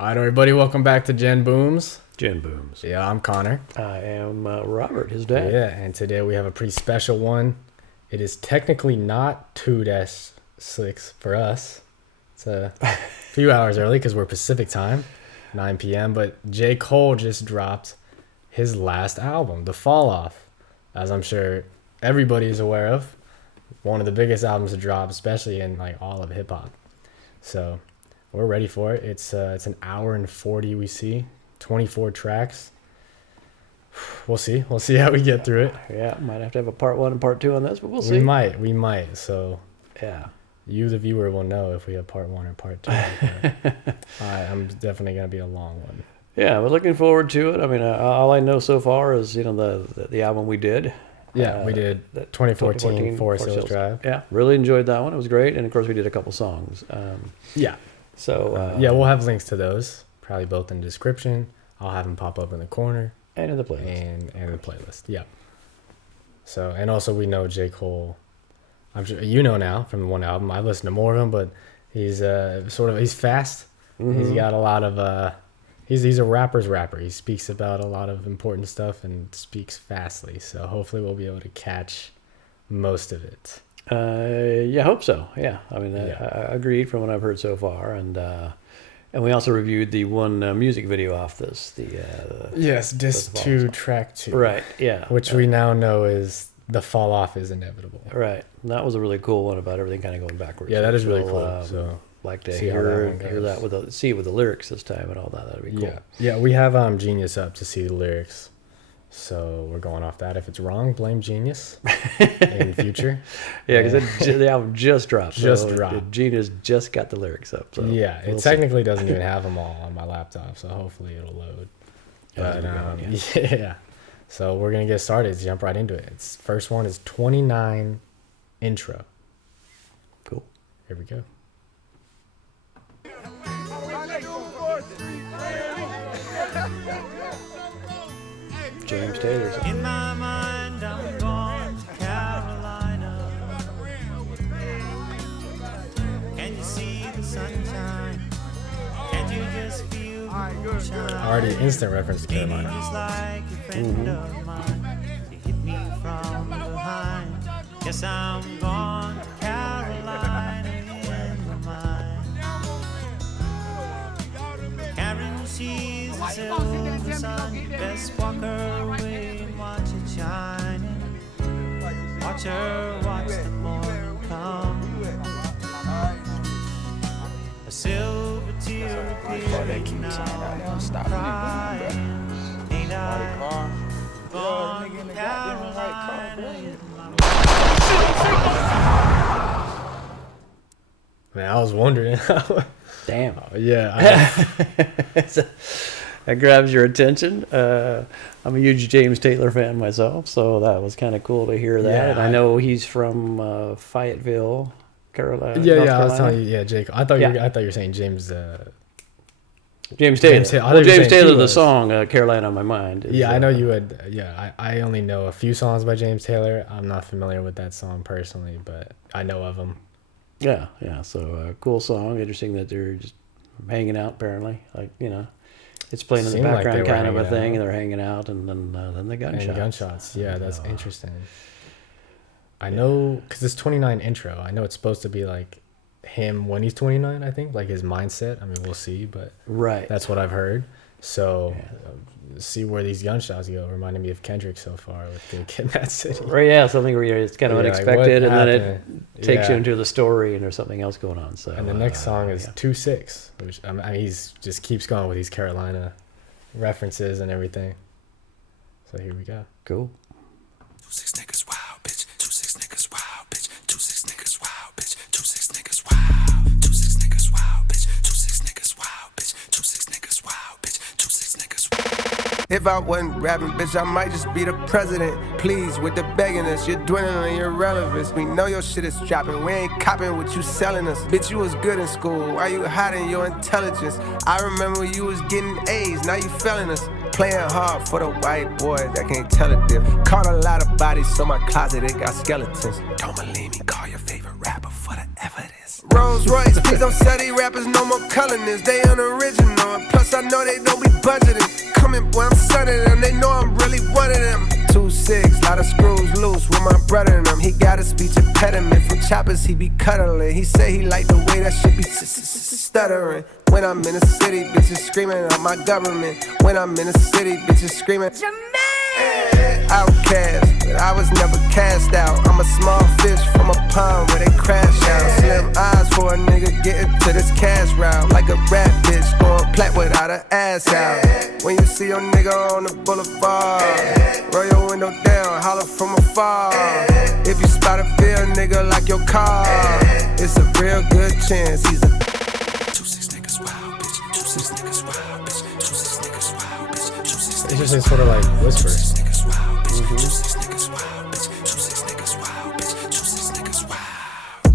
All right, everybody, welcome back to Gen Booms. Gen Booms. Yeah, I'm Connor. I am Robert, his dad. Yeah, and today we have a pretty special one. It is technically not 2-6 for us. It's a few hours early because we're Pacific time, 9 p.m. But J. Cole just dropped his last album, The Fall Off, as I'm sure everybody is aware of. One of the biggest albums to drop, especially in like all of hip hop. So we're ready for it. It's an hour and 40 we see, 24 tracks. We'll see how we get through it. Yeah, might have to have a part 1 and part 2 on this, but we'll see. We might. So yeah, you, the viewer, will know if we have part 1 or part 2. I'm definitely gonna be a long one. Yeah, we're looking forward to it. I mean, all I know so far is the album we did. Yeah, we did 2014 Forest Hills Drive. Yeah, really enjoyed that one. It was great, and of course we did a couple songs. Yeah. So yeah, we'll have links to those, probably both in the description. I'll have them pop up in the corner. And in the playlist. And the playlist, yeah. So, and also we know J. Cole, I'm sure you know now from one album. I've listened to more of him, but he's he's fast. Mm-hmm. He's got a lot of, he's a rapper's rapper. He speaks about a lot of important stuff and speaks fastly. So hopefully we'll be able to catch most of it. Yeah, I hope so. Yeah, I mean, I agreed from what I've heard so far, and we also reviewed the one music video off this. Yes, disc 2, track 2. Right. Yeah. Which we now know is The Fall Off is Inevitable. Right. And that was a really cool one about everything kind of going backwards. Yeah, that is really cool. So like to hear that with the lyrics this time and all that. That'd be cool. Yeah. We have Genius up to see the lyrics. So we're going off that. If it's wrong, blame Genius in the future. Yeah, because the album just dropped. Genius just got the lyrics up. So yeah, it technically doesn't even have them all on my laptop, so hopefully it'll load. But yeah. So we're going to get started. Let's jump right into it. First one is 29 Intro. Cool. Here we go. James Taylor's. In my mind, I'm going to Carolina. Can you see the sunshine? Can't you just feel the moonshine? Already instant reference to Carolina. It's like a friend of mine. You hit me from behind. Yes, I'm going to Carolina in my mind. Karen, she's a silver sun. Best walk her away and watch it shining. Watch her watch the morning come. A silver tear appearing now. Crying. Ain't I gone to Carolina in my Man, I was wondering. Damn. Yeah. That grabs your attention. I'm a huge James Taylor fan myself, so that was kind of cool to hear that. Yeah, and I know he's from Fayetteville, Carolina. Yeah. I was telling you, Jake. I thought you were saying James. James Taylor. James Taylor, the song "Carolina on My Mind." I know you had. Yeah, I only know a few songs by James Taylor. I'm not familiar with that song personally, but I know of him. Yeah. So cool song. Interesting that they're just hanging out. Apparently, it's playing in the background, kind of a thing, and they're hanging out, and then the gunshots. Yeah, that's interesting. I know because it's 29 Intro. I know it's supposed to be like him when he's 29. I think like his mindset. I mean, we'll see, but that's what I've heard. So see where these gunshots go. Reminding me of Kendrick so far with the Kid in Mad City. Right, yeah, something where it's kind of unexpected, and then it takes you into the story, and there's something else going on. So, and the next song is 2-6, which I mean, he's just keeps going with these Carolina references and everything. So here we go. Cool. 2-6 niggas, wow, bitch. 2-6 niggas, wow, bitch. 2-6 niggas, wow, bitch. 2-6 niggas, wow. 2-6 niggas, wow, bitch. 2-6 niggas, wow, bitch. 2-6 niggas, wow, bitch. 2-6 niggas, wow. If I wasn't rapping, bitch, I might just be the president. Please, with the begging us, you're dwindling your relevance. We know your shit is dropping, we ain't copping what you selling us. Bitch, you was good in school, why you hiding your intelligence? I remember you was getting A's, now you failing us. Playing hard for the white boy that can't tell a diff. Caught a lot of bodies, so my closet, it got skeletons. Don't believe me, call your favorite rapper for the evidence. Rolls Royce, please don't sell these rappers no more colorness. They unoriginal and budgeted. Coming, boy, I'm sunning them. They know I'm really one of them. 2-6, lot of screws loose with my brother in them. He got a speech impediment from choppers, he be cuddling. He say he like the way that shit be stuttering. When I'm in the city, bitches screaming out my government. When I'm in the city, bitches screaming outcast, but I was never cast out. I'm a small fish from a pond where they crash out. Slim eyes for a nigga getting to this cash route. Like a rap bitch going plat without her ass out. When you see your nigga on the boulevard, roll your window down, holler from afar. If you spot a Ville nigga like your car, it's a real good chance he's a 2-6 niggas wild, bitch. 2-6 niggas wild, bitch. 2-6 niggas wild, bitch. 2-6 It's just sort of like whisper. 2-6 niggas wild, bitch. 2-6 niggas wild, bitch. 2-6 niggas wild, bitch. 2-6 niggas wild.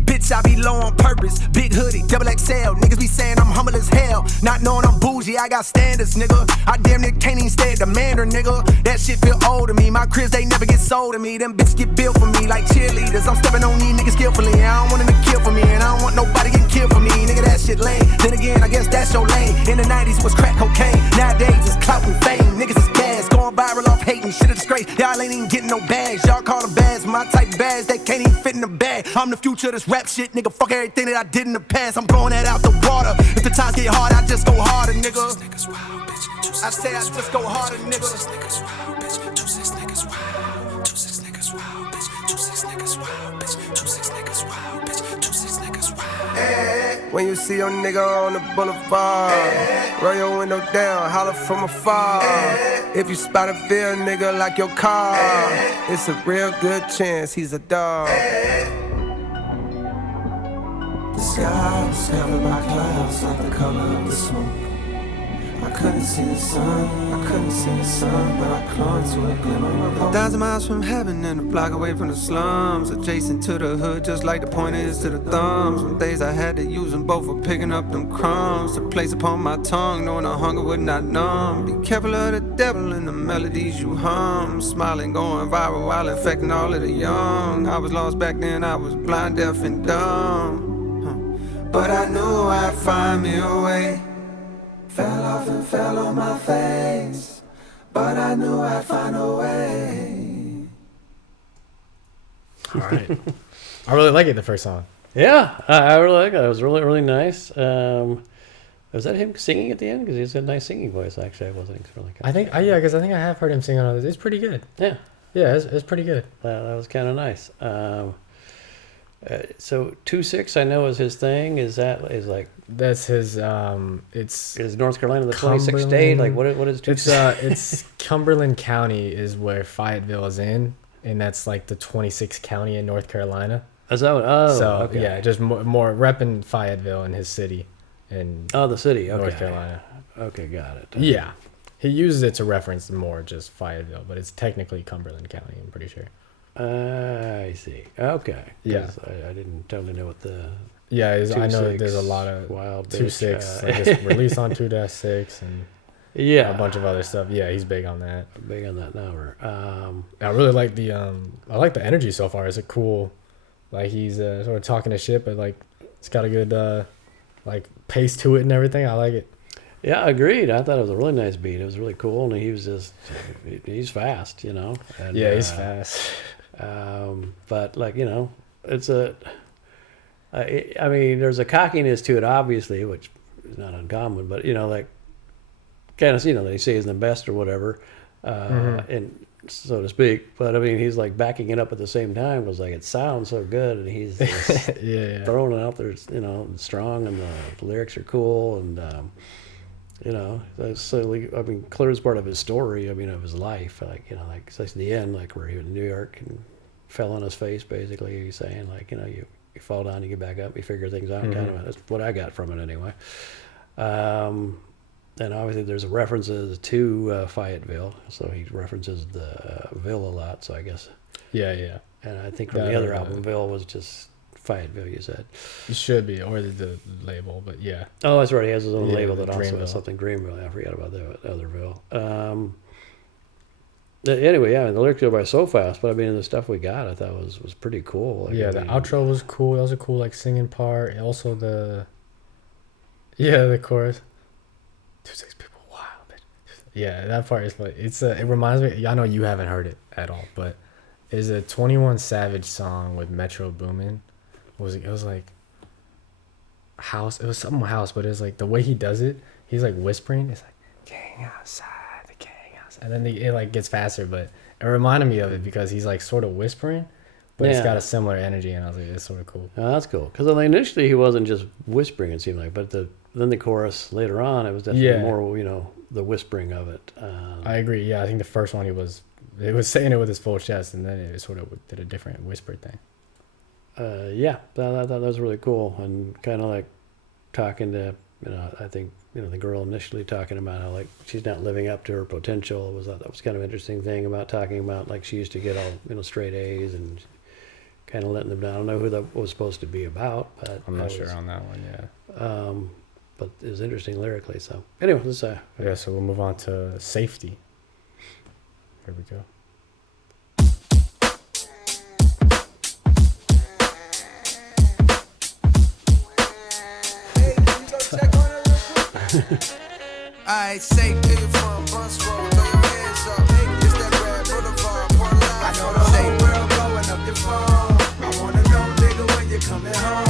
Bitch, I be low on purpose. Big hoodie, double XL. Niggas be saying I'm humble as hell. Not knowing I'm bougie, I got standards, nigga. I damn near can't even stay at the Mandarin, nigga. That shit feel old to me. My cribs, they never get sold to me. Them bitches get built for me like cheerleaders. I'm stepping on these niggas skillfully. I don't want them to kill for me, and I don't want nobody getting killed for me. Nigga, that shit lame. Then again, I guess that's your lane. In the 90s, it was crack cocaine. Nowadays, it's clout and fame. Niggas is gas, going viral off hating. Shit a disgrace. Y'all ain't even getting no bags. Y'all call them bags. My type of bags, they can't even fit in the bag. I'm the future of this rap shit, nigga. Fuck everything that I did in the past. I'm blowing that out the water. If the times get hard, I just go harder, nigga. I say I just go harder, nigga. 2-6 niggas wild, bitch. 2-6 niggas wild. 2-6 niggas wild, bitch. 2-6 niggas wild, bitch. 2-6 niggas wild, bitch. 2-6 niggas wild. When you see your nigga on the boulevard, roll your window down, holler from afar. If you spot a Ville nigga like your car, it's a real good chance he's a dog. The sky was covered by clouds like the color of the smoke. I couldn't see the sun, but I clung to a glimmer of hope. 1,000 miles from heaven and a block away from the slums, adjacent to the hood, just like the pointer is to the thumbs. Some days I had to use them both for picking up them crumbs to place upon my tongue, knowing the hunger would not numb. Be careful of the devil and the melodies you hum, smiling, going viral while infecting all of the young. I was lost back then, I was blind, deaf, and dumb, but I knew I'd find me a way. Fell off and fell on my face, but I knew I'd find a way. All right. I really like it, the first song. Yeah, I really like it. It was really, really nice. Was that him singing at the end? Because he has a nice singing voice, actually. I wasn't really... I think I have heard him sing on others. It's pretty good. Yeah. Yeah, it's pretty good. That was kind of nice. So 2-6, I know, is his thing. Is like... That's his, it's... Is North Carolina the 26th state? Like, what is 2-6? It's Cumberland County is where Fayetteville is in, and that's like the 26th county in North Carolina. Is that what? Oh, so, okay. yeah, just more repping Fayetteville in his city. In the city, okay. North Carolina. Okay, got it. Yeah. He uses it to reference more just Fayetteville, but it's technically Cumberland County, I'm pretty sure. I see. Okay. Yeah. I didn't totally know what the... Yeah, I know there's a lot of wild 2-6, like just released on 2-6 and a bunch of other stuff. Yeah, he's big on that. Big on that number. I really like the energy so far. It's a cool, like he's sort of talking to shit, but like it's got a good like pace to it and everything. I like it. Yeah, agreed. I thought it was a really nice beat. It was really cool, and he's fast, you know. And, yeah, he's fast. But like, you know, it's I mean, there's a cockiness to it, obviously, which is not uncommon, but, you know, like, kind of, you know, they say he's the best or whatever, and so to speak. But, I mean, he's, like, backing it up at the same time. It was like, it sounds so good, and he's throwing it out there, you know, strong, and the lyrics are cool, and, you know, so, I mean, clear as part of his story, I mean, of his life, like, you know, like, especially the end, like, where he was in New York and fell on his face, basically, he's saying, like, you know, you fall down, you get back up, you figure things out. Kind of, that's what I got from it anyway. And obviously there's references to Fayetteville, so he references the Ville a lot. So I guess. Yeah. And I think from the other album, Ville was just Fayetteville. You said. It should be, or the label, but yeah. Oh, that's right. He has his own label that also Greenville. has something Greenville. I forgot about the other Ville. Anyway, yeah, the lyrics go by so fast, but I mean, the stuff we got, I thought was pretty cool. Like, yeah, the outro was cool. That was a cool, like, singing part. Also the chorus. 2-6 people, wow, bitch. Yeah, that part is funny. It reminds me. I know you haven't heard it at all, but there's a 21 Savage song with Metro Boomin. It was like house. It was something house, but it was like the way he does it. He's like whispering. It's like gang outside, the gang outside, and then it like gets faster. But it reminded me of it because he's like sort of whispering, but it's got a similar energy, and I was like, it's sort of cool. Oh, that's cool. Because initially he wasn't just whispering. It seemed like, but then the chorus later on, it was definitely more the whispering of it. I agree. Yeah, I think the first one it was saying it with his full chest, and then it sort of did a different whisper thing. Yeah, that was really cool, and kind of like talking to, I think, the girl initially talking about how like she's not living up to her potential. That was kind of an interesting thing about talking about like she used to get all straight A's and kind of letting them down. I don't know who that was supposed to be about, but I'm not sure on that one. Yeah. But it was interesting lyrically. So anyway, let's so we'll move on to Safety. Here we go. Alright, safe nigga from Bunce Road, throw your hands up. It's that red boulevard, pour life. I know the whole world blowing up your phone. I wanna know, nigga, when you coming home.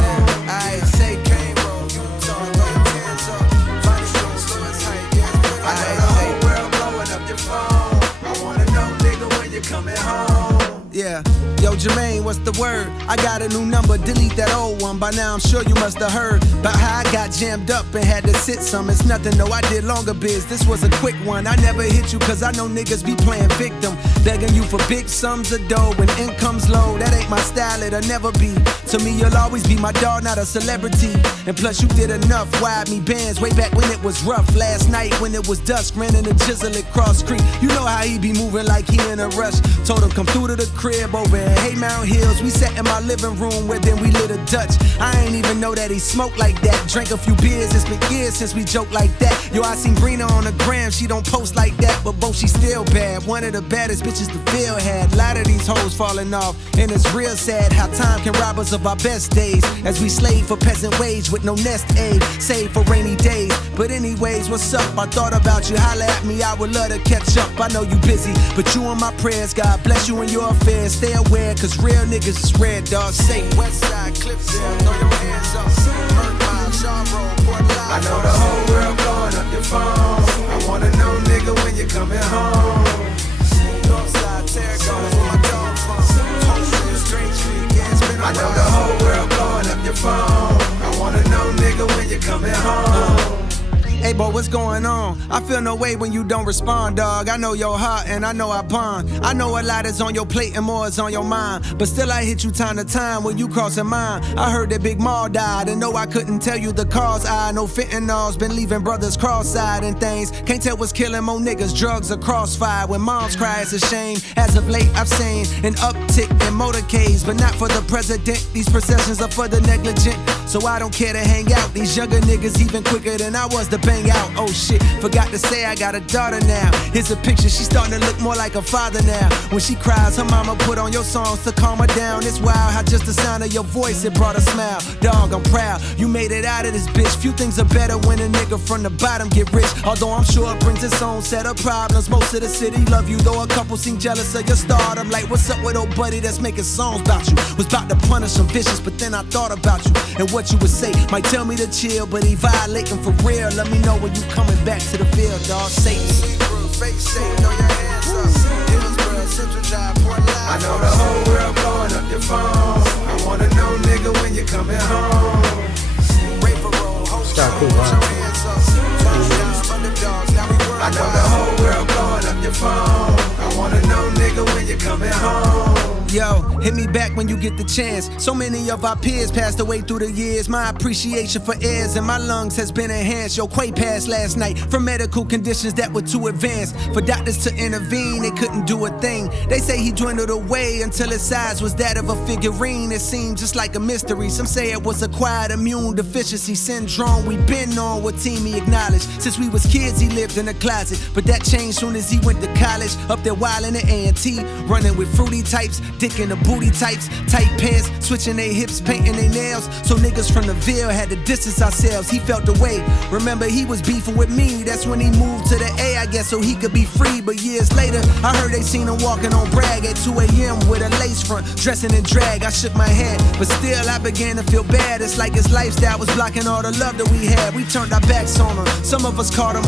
Alright, say Kane Road, Utah, throw your hands up. Funny short, slow and tight, yeah. I know the whole world blowing up your phone. I wanna know, nigga, when you coming home. Yeah. Yo, Jermaine, what's the word? I got a new number, delete that old one. By now I'm sure you must have heard about how I got jammed up and had to sit some. It's nothing, no, I did longer biz. This was a quick one. I never hit you cause I know niggas be playing victim, begging you for big sums of dough when income's low. That ain't my style, it'll never be. To me, you'll always be my dog, not a celebrity. And plus you did enough, wide me bands way back when it was rough. Last night when it was dusk, ran in a chisel at Cross Creek. You know how he be moving like he in a rush. Told him come through to the crib over in Haymount Hills. We sat in my living room where then we lit a Dutch. I ain't even know that he smoked like that. Drank a few beers, it's been years since we joked like that. Yo, I seen Brina on the gram, she don't post like that, but both she still bad. One of the baddest bitches the Ville had. A lot of these hoes falling off, and it's real sad how time can rob us of our best days. As we slave for peasant wage with no nest egg, save for rainy days. But anyways, what's up? I thought about you, holla at me, I would love to catch up. I know you busy, but you on my prayers. God bless you and your affairs. Stay aware, cause real niggas is red, dog. Safe, Westside, Cliffside, throw your hands up. Murk Shaw Road, Port Live. I know the whole world blowing up your phone. I wanna know, nigga, when you coming home. Northside, Terracotta, where my dog from. Home Street, Street, gas, I know the whole world blowing up your phone. I wanna know, nigga, when you coming home. Hey, boy, what's going on? I feel no way when you don't respond, dog. I know your heart and I know I bond. I know a lot is on your plate and more is on your mind. But still I hit you time to time when you crossing mine. I heard that Big Maul died and no, I couldn't tell you the cause. I know fentanyl's been leaving brothers cross-eyed and things. Can't tell what's killing more niggas, drugs or crossfire. When moms cry, it's a shame. As of late, I've seen an uptick in motorcades, but not for the president. These processions are for the negligent. So I don't care to hang out. These younger niggas even quicker than I was to bang out. Oh shit, forgot to say I got a daughter now. Here's a picture, she's starting to look more like a father now. When she cries, her mama put on your songs to calm her down. It's wild how just the sound of your voice, it brought a smile. Dog, I'm proud, you made it out of this bitch. Few things are better when a nigga from the bottom get rich. Although I'm sure it brings its own set of problems. Most of the city love you, though a couple seem jealous of your stardom. Like, what's up with old buddy that's making songs about you? Was about to punish some vicious, but then I thought about you and what you would say. Might tell me to chill, but he violating for real. Let me know when you coming back to the field, dog. Safe. I know the whole world blowing up your phone. I wanna know, nigga, when you coming home. Cool, right? I know the whole world blowing up your phone. I wanna know, nigga, when you coming home. Yo, hit me back when you get the chance. So many of our peers passed away through the years. My appreciation for airs and my lungs has been enhanced. Yo, Quay passed last night from medical conditions that were too advanced. For doctors to intervene, they couldn't do a thing. They say he dwindled away until his size was that of a figurine. It seemed just like a mystery. Some say it was acquired immune deficiency syndrome. We been on what team he acknowledged. Since we was kids, he lived in a closet. But that changed soon as he went to college. Up there wildin' at A&T, running with fruity types. dick in the booty types, tight pants, switching their hips, painting their nails. So niggas from the Ville had to distance ourselves. He felt the way. Remember, he was beefing with me. That's when he moved to the A, I guess, so he could be free. But years later, I heard they seen him walking on Bragg at 2 a.m. with a lace front, dressing in drag. I shook my head, but still I began to feel bad. It's like his lifestyle was blocking all the love that we had. We turned our backs on him. Some of us called him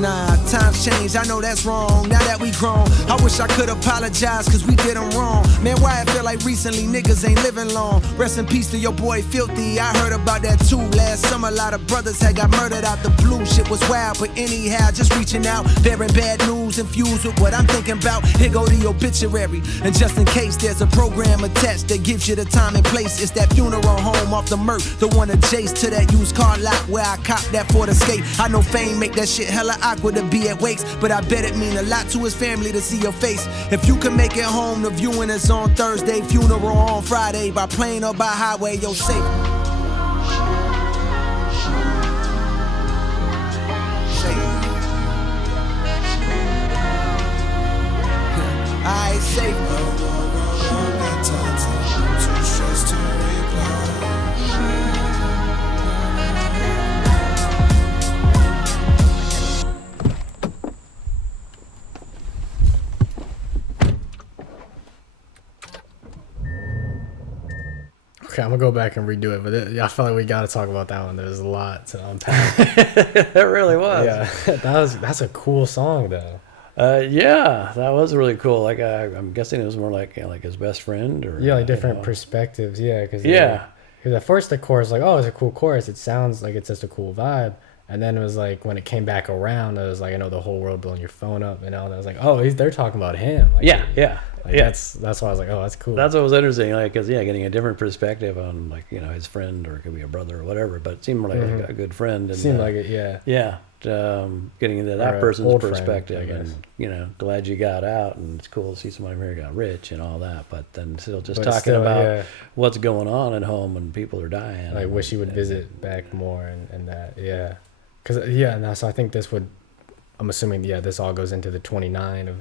nah, times changed, I know that's wrong. Now that we grown, I wish I could apologize, cause we did him wrong. Man, why I feel like recently niggas ain't living long. Rest in peace to your boy Filthy, I heard about that too. Last summer, a lot of brothers had got murdered out the blue. Shit was wild, but anyhow, just reaching out, bearing bad news, infused with what I'm thinking about. Here go the obituary, and just in case there's a program attached that gives you the time and place. It's that funeral home off the Merc, the one adjacent to that used car lot where I copped that Ford Escape. I know fame make that shit hella awkward to be at wakes, but I bet it mean a lot to his family to see your face. If you can make it home, the viewing is on Thursday, funeral on Friday, by plane or by highway, you're safe. I safe. Okay, I'm gonna go back and redo it, but I feel like we gotta talk about that one. There's a lot to unpack. It really was. Yeah, that's a cool song though. Yeah, that was really cool. Like I'm guessing it was more like like his best friend, or yeah, like different perspectives. Yeah, because at first the chorus like, oh, it's a cool chorus. It sounds like it's just a cool vibe. And then it was like when it came back around, it was like, I know the whole world blowing your phone up and all that. I was like, oh, they're talking about him. Like, yeah. That's why I was like, oh, that's cool. That's what was interesting, like, cause getting a different perspective on like his friend, or it could be a brother or whatever, but it seemed more like a good friend. And, seemed like it, yeah. Getting into that person's perspective, friend, and glad you got out, and it's cool to see somebody here got rich and all that, but then still just talking about what's going on at home and people are dying. I wish he would visit back more and that, yeah. Because, so I think this would, I'm assuming, this all goes into the 29 of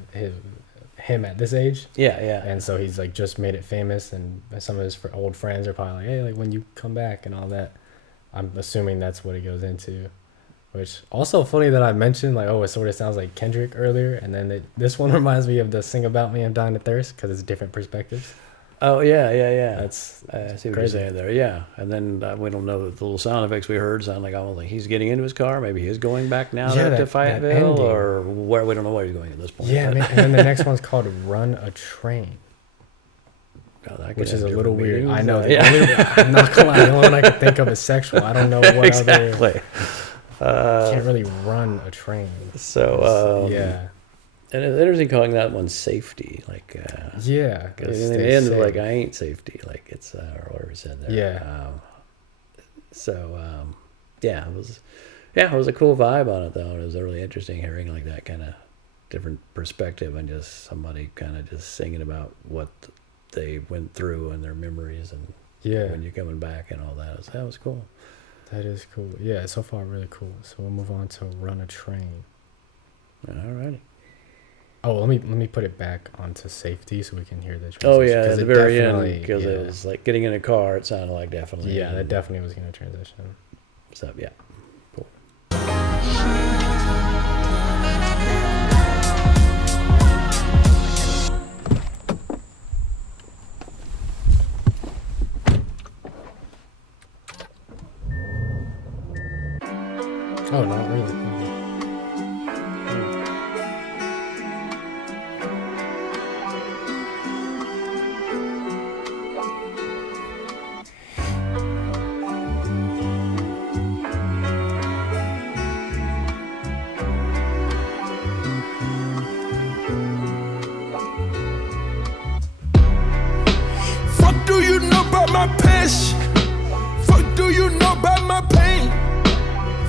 him at this age. Yeah. And so he's, like, just made it famous, and some of his old friends are probably like, hey, like, when you come back and all that. I'm assuming that's what it goes into. Which, also funny that I mentioned, like, oh, it sort of sounds like Kendrick earlier, and then this one reminds me of the Sing About Me, I'm Dying of Thirst, because it's different perspectives. Oh, yeah. That's I see what crazy. you're saying there, yeah. And then we don't know, the little sound effects we heard sound like almost like he's getting into his car. Maybe he's going back now to Fayetteville, or where, we don't know where he's going at this point. Yeah, and then the next one's called Run a Train. Which is a little weird. I know. I'm not gonna lie, the only one I can think of is sexual. I don't know what exactly. Can't really run a train. So, yeah. And it's interesting calling that one safety, like yeah, because in the end, it's like I ain't safety, like it's or whatever it said there. Yeah. It was a cool vibe on it though. It was really interesting hearing like that kind of different perspective, and just somebody kind of just singing about what they went through and their memories, and when you're coming back and all that. That was cool. That is cool. Yeah, so far really cool. So we'll move on to Run a Train. Alrighty. Oh, let me put it back onto safety so we can hear the transition. Oh yeah, at the very end, because it was like getting in a car. It sounded like definitely. Yeah, that definitely was gonna transition. So yeah, cool. Oh no, really. Fuck do you know about my passion? Fuck do you know about my pain?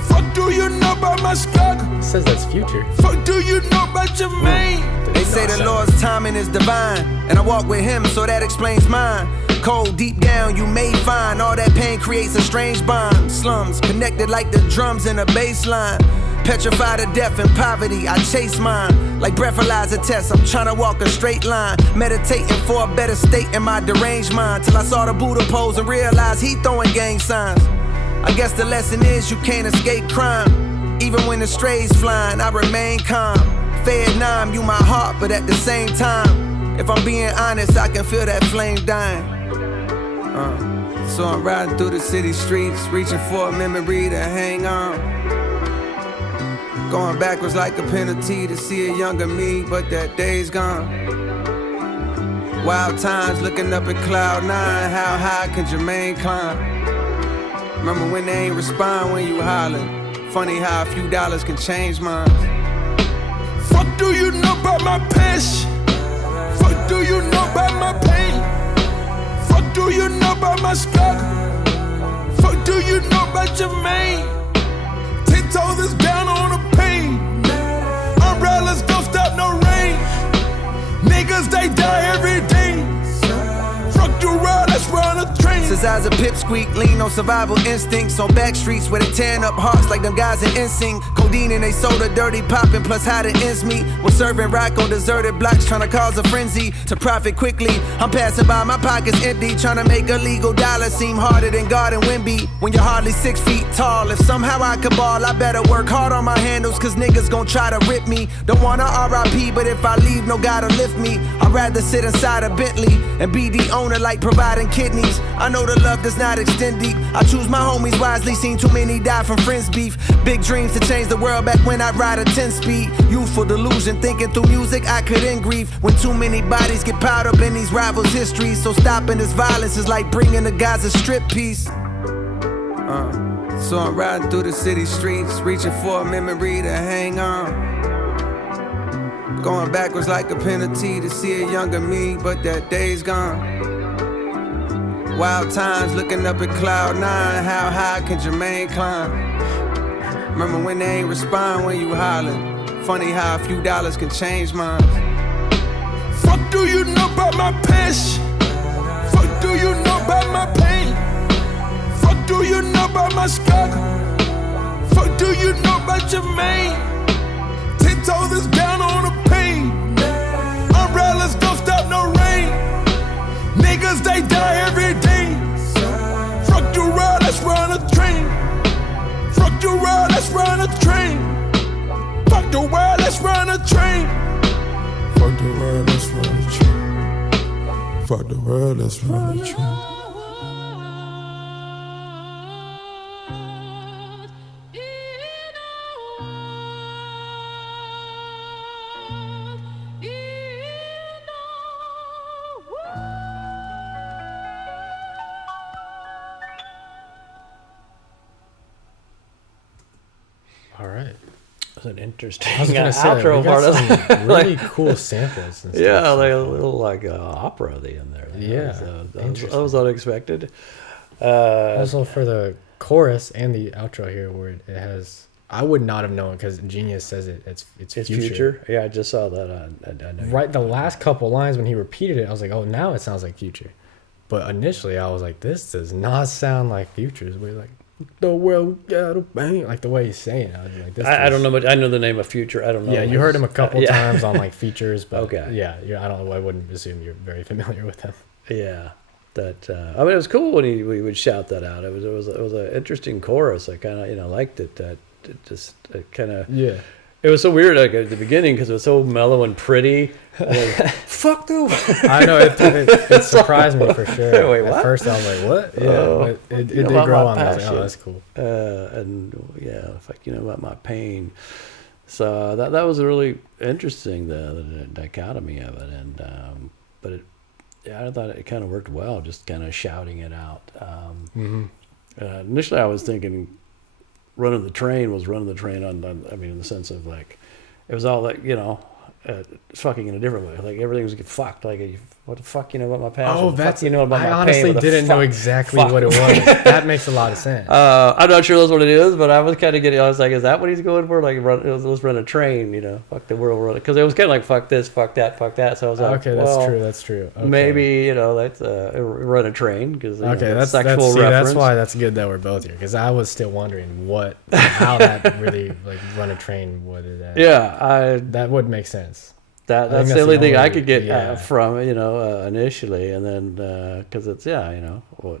Fuck do you know about my struggle? It says that's Future. Fuck do you know about your main? They say the Lord's timing is divine, and I walk with him, so that explains mine. Cold deep down, you may find all that pain creates a strange bond. Slums connected like the drums in a bass line. Petrified of death and poverty, I chase mine. Like breathalyzer tests, I'm trying to walk a straight line. Meditating for a better state in my deranged mind. Till I saw the Buddha pose and realized he throwing gang signs. I guess the lesson is you can't escape crime. Even when the strays flying, I remain calm. Fed numb, you my heart, but at the same time, if I'm being honest, I can feel that flame dying. So I'm riding through the city streets, reaching for a memory to hang on. Going backwards like a penalty to see a younger me, but that day's gone. Wild times looking up at cloud nine, how high can Jermaine climb? Remember when they ain't respond when you hollering? Funny how a few dollars can change minds. Fuck do you know about my passion? Fuck do you know about my pain? Fuck do you know about my struggle? Fuck do you know about Jermaine? 10 toes is down on the pain. Umbrellas don't stop no rain. Niggas they die every day. Fuck the road, let's run a train. Since I was a pipsqueak, lean on survival instincts. On back streets where they tearing up hearts like them guys in NSYNC. Codeine and they soda dirty popping, plus how the ends meet. We're serving rock on deserted blocks, trying to cause a frenzy to profit quickly. I'm passing by, my pockets empty, trying to make a legal dollar seem harder than God and Wimby. When you're hardly 6 feet tall, if somehow I could ball, I better work hard on my handles, cause niggas gon' try to rip me. Don't wanna RIP, but if I leave, no God to lift me. I'd rather sit inside a Bentley and be the owner like providing kidneys. I know the love does not extend deep. I choose my homies wisely, seen too many die from friends beef. Big dreams to change the world back when I ride a 10-speed. Youthful delusion, thinking through music I could end grief. When too many bodies get piled up in these rivals' histories. So stopping this violence is like bringing the guys a strip piece. So I'm riding through the city streets, reaching for a memory to hang on. Going backwards like a penalty to see a younger me, but that day's gone. Wild times looking up at cloud nine, how high can Jermaine climb? Remember when they ain't respond when you hollering? Funny how a few dollars can change minds. Fuck do you know about my passion? Fuck do you know about my pain? Fuck do you know about my struggle? Fuck do you know about Jermaine? 10 toes is down on the pain. Umbrellas don't stop no rain. Niggas they die every day. Fuck the road, let's run a train. Fuck the road, let's run a train. Fuck the world, let's run a train. Fuck the world, let's run a train. Fuck the world, let's run a train. All right. That's an interesting I was gonna say, outro we part got of some really cool samples and stuff. Yeah, like a little like opera in there. Yeah, that was unexpected. Also for the chorus and the outro here, where it has, I would not have known because Genius says it's future. Yeah, I just saw that. I know. Right, the last couple lines when he repeated it, I was like, oh, now it sounds like Future. But initially, I was like, this does not sound like Future's. We're like, the world got a bang, like the way he's saying it. I was like, this. I don't know much. I know the name of Future. I don't know. Yeah, you heard him a couple times on like features, but okay. Yeah, I don't know. I wouldn't assume you're very familiar with him. Yeah, that. I mean, it was cool when we would shout that out. It was an interesting chorus. I kind of liked it. That it just kind of It was so weird, like at the beginning, because it was so mellow and pretty. Like, fuck the. I know it surprised me for sure. Wait, what? At first, I was like, "What?" Yeah, but it did grow on me. I was like, "Oh, that's cool." And yeah, fuck, about my pain. So that was really interesting, the dichotomy of it, and but I thought it kind of worked well, just kind of shouting it out. Initially, I was thinking. Running the train on I mean, in the sense of like, it was all like, fucking in a different way. Like everything was get fucked. Like What the fuck you know about my passion? Oh, What the fuck that's you know about I my honestly pain? What the didn't know fuck? exactly Fuck. what it was. That makes a lot of sense. I'm not sure that's what it is, but I was kind of getting. I was like, is that what he's going for? Like, let's run a train, you know? Fuck the world, run it. Because it was kind of like fuck this, fuck that, fuck that. So I was like, Okay, that's true. Okay. Maybe let's run a train because Okay, that's sexual see, reference. that's why that's good that we're both here because I was still wondering how that really like run a that would make sense. That's the only thing I could get yeah. from initially, and then because it's and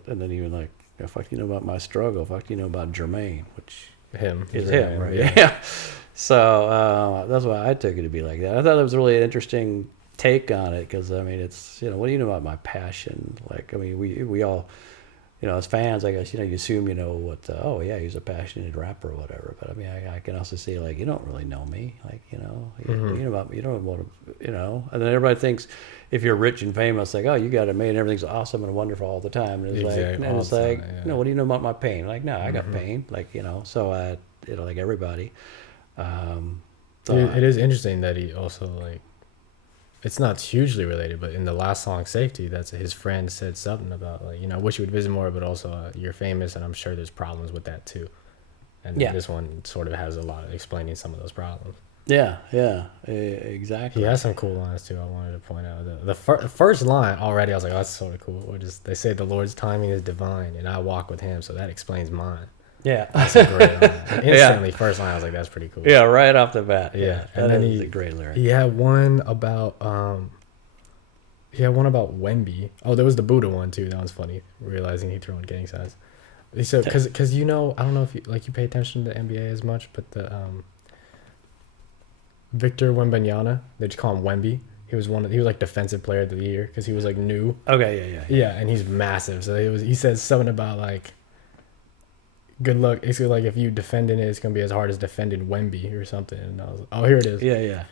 then even like fuck you know about my struggle, fuck you know about Jermaine, which is him, right? Yeah. So that's why I took it to be like that. I thought it was really an interesting take on it because I mean it's what do you know about my passion? Like I mean we all as fans, I guess, you assume, what, he's a passionate rapper or whatever. But I mean, I can also see, like, you don't really know me. Like, you know about me, you don't want to, and then everybody thinks if you're rich and famous, like, oh, you got it made and everything's awesome and wonderful all the time. And it's like, what do you know about my pain? Like, no, I got pain. Like, so I, like everybody. It is interesting that he also, like, it's not hugely related, but in the last song, Safety, that's his friend said something about, like, I wish you would visit more, but also you're famous, and I'm sure there's problems with that, too. And this one sort of has a lot of explaining some of those problems. Yeah, exactly. He has some cool lines, too, I wanted to point out. The first line, already, I was like, oh, that's sort of cool. They say the Lord's timing is divine, and I walk with him, so that explains mine. Yeah. That's a great line. Instantly, first line, I was like, that's pretty cool. Yeah, right off the bat. Yeah. And then he's a great lyric. He had one about Wemby. Oh, there was the Buddha one too. That was funny. Realizing he threw in gang signs. He said, because I don't know if you pay attention to NBA as much, but the Victor Wembanyama, they just call him Wemby. He was like defensive player of the year because he was like new. Okay, yeah, and he's massive. So he says something about like, good luck. It's like if you defending it, it's gonna be as hard as defending Wemby or something. And I was like, oh, here it is. Yeah.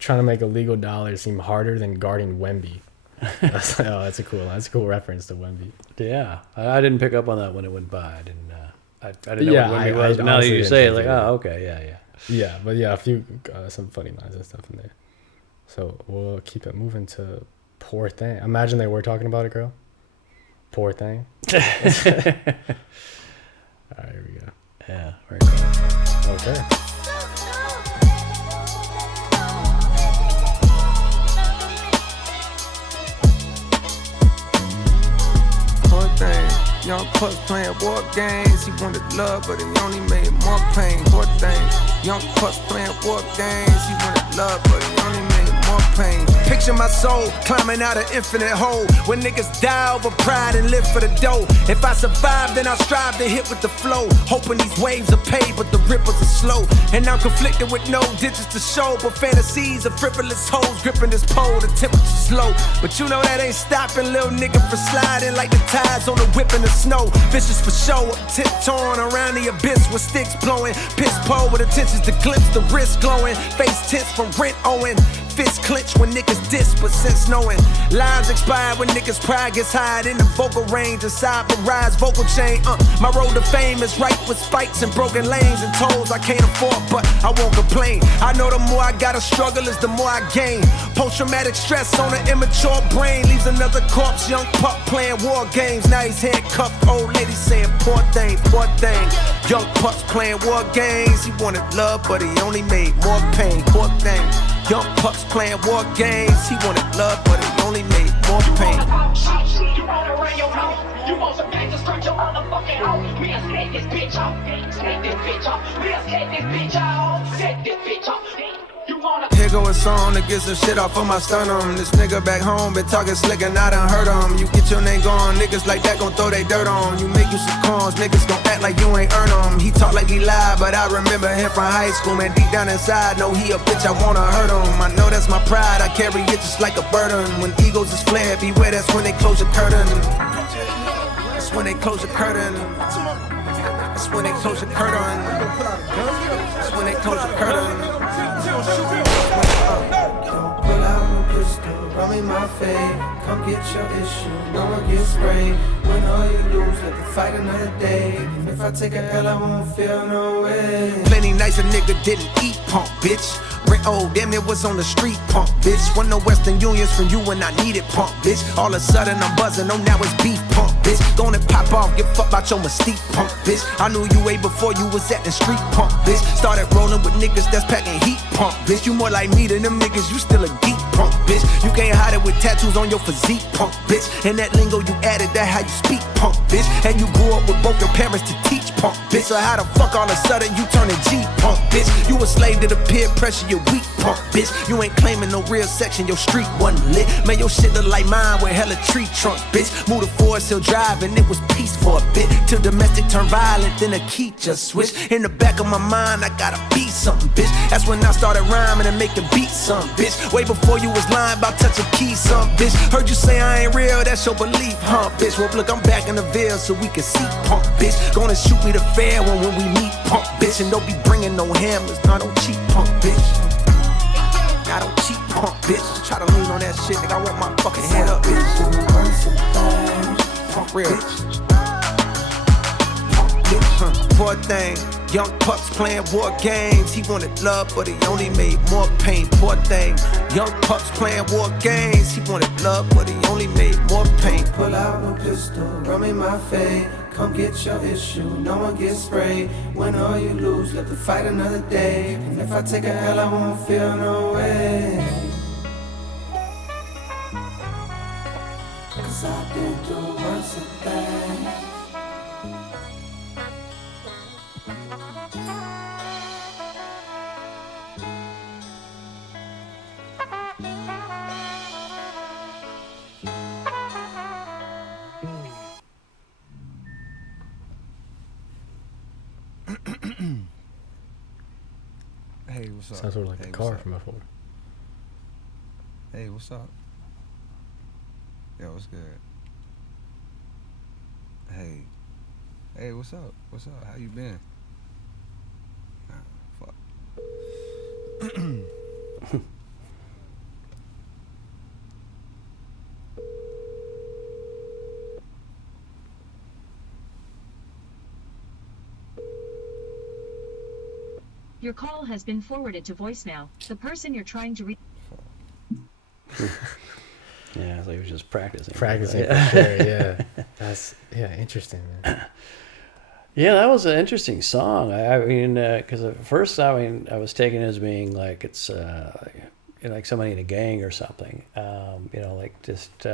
Trying to make a legal dollar seem harder than guarding Wemby. That's like, that's a cool reference to Wemby. Yeah, I didn't pick up on that when it went by. I didn't know what Wemby was. But now that you say it, like, oh, okay, yeah. Yeah, but yeah, a few some funny lines and stuff in there. So we'll keep it moving to Poor Thing. Imagine they were talking about a girl. Poor Thing. All right, here we go. Yeah, very cool. Okay. Poor thing. Young puss playing war games. He wanted love, but he only made more pain. Poor thing. Young puss playing war games. He wanted love, but he only made more pain. Picture my soul climbing out an infinite hole. When niggas die over pride and live for the dough. If I survive, then I strive to hit with the flow. Hoping these waves are paid, but the ripples are slow. And I'm conflicted with no digits to show. But fantasies of frivolous hoes gripping this pole. The temperature's low, but you know that ain't stopping little nigga from sliding like the tides on the whip in the snow. Vicious for show, tiptoeing around the abyss with sticks blowing. Piss pole with intentions to glimpse the wrist glowing. Face tense from rent owing. Fists clench when niggas diss, but since knowing lives expire when niggas' pride gets high in the vocal range inside the rise vocal chain. My road to fame is ripe with spikes and broken lanes and tolls I can't afford, but I won't complain. I know the more I gotta struggle is the more I gain. Post-traumatic stress on an immature brain leaves another corpse. Young pup playing war games, now he's handcuffed. Old lady saying poor thing, poor thing. Young pups playing war games. He wanted love, but he only made more pain. Poor thing. Young pups playing war games. He wanted love, but he only made more pain. You wanna run your mouth? You want some gangsters, stretch your motherfucking out. We'll snake this bitch off. Snake this bitch off. We'll snake this bitch off. Set this bitch off. You wanna. Here go a song to get some shit off of my sternum. This nigga back home been talking slick and I done heard him. You get your name gone, niggas like that gon' throw they dirt on. You make you some cons, niggas gon' act like you ain't earn them. He talk like he lied, but I remember him from high school. Man, deep down inside, know he a bitch, I wanna hurt him. I know that's my pride, I carry it just like a burden. When egos is flared, beware, that's when they close the curtain. That's when they close the curtain. That's when they close the curtain. That's when they close the curtain. Pull out my pistol, run me my fade. Come get your issue, no one gets sprayed. When all you lose, let the fight another day. If I take a L, I won't feel no way. Plenty nights a nigga didn't eat, punk bitch. Rent old, damn it was on the street, punk, bitch. Want no Western Unions from you when I need it, punk, bitch. All of a sudden I'm buzzing, oh now it's beef, punk, bitch. Gonna pop off, give fuck about your mystique, punk, bitch. I knew you way before you was at the street, punk, bitch. Started rolling with niggas that's packing heat, punk, bitch. You more like me than them niggas, you still a geek, punk, bitch. You can't hide it with tattoos on your physique, punk, bitch. And that lingo you added, that how you speak, punk, bitch. And you grew up with both your parents to teach, punk, bitch. So how the fuck all of a sudden you turning G, punk, bitch? You a slave to the peer pressure, you weak, punk, bitch. You ain't claiming no real section, your street wasn't lit. Man, your shit look like mine with hella tree trunks, bitch. Moved to Forest Hill Drive and it was peace for a bit. Till domestic turned violent, then the key just switched. In the back of my mind, I gotta be something, bitch. That's when I started rhyming and making beats, some bitch. Way before you was lying about touching keys, some bitch. Heard you say I ain't real, that's your belief, huh, bitch? Well, look, I'm back in the Ville so we can see, punk, bitch. Gonna shoot me the fair one when we meet, punk, bitch. And don't be bringing no hammers, nah, don't cheat, punk, bitch. I don't cheat, punk, bitch. Try to lean on that shit, nigga, I want my fucking head up, bitch. Punk real. Punk bitch, huh. Poor thing. Young pups playing war games. He wanted love, but he only made more pain. Poor thing. Young pups playing war games. He wanted love, but he only made more pain. Pull out no pistol, run me my fade. Come get your issue, no one gets sprayed. Win or you lose, live to fight another day. And if I take a L, I won't feel no way. Cause I've been through worse things. Hey, what's up? Sounds sort of like Hey, the what's car up? from before. Hey, what's up? Yo, what's good? Hey, what's up? What's up? How you been? Nah, fuck. Your call has been forwarded to voicemail. The person you're trying to reach. Yeah, so he was just practicing. Practicing for sure, yeah. That's interesting, man. Yeah, that was an interesting song. I mean, because at first, I mean, I was taking it as being like it's like somebody in a gang or something. You know, like just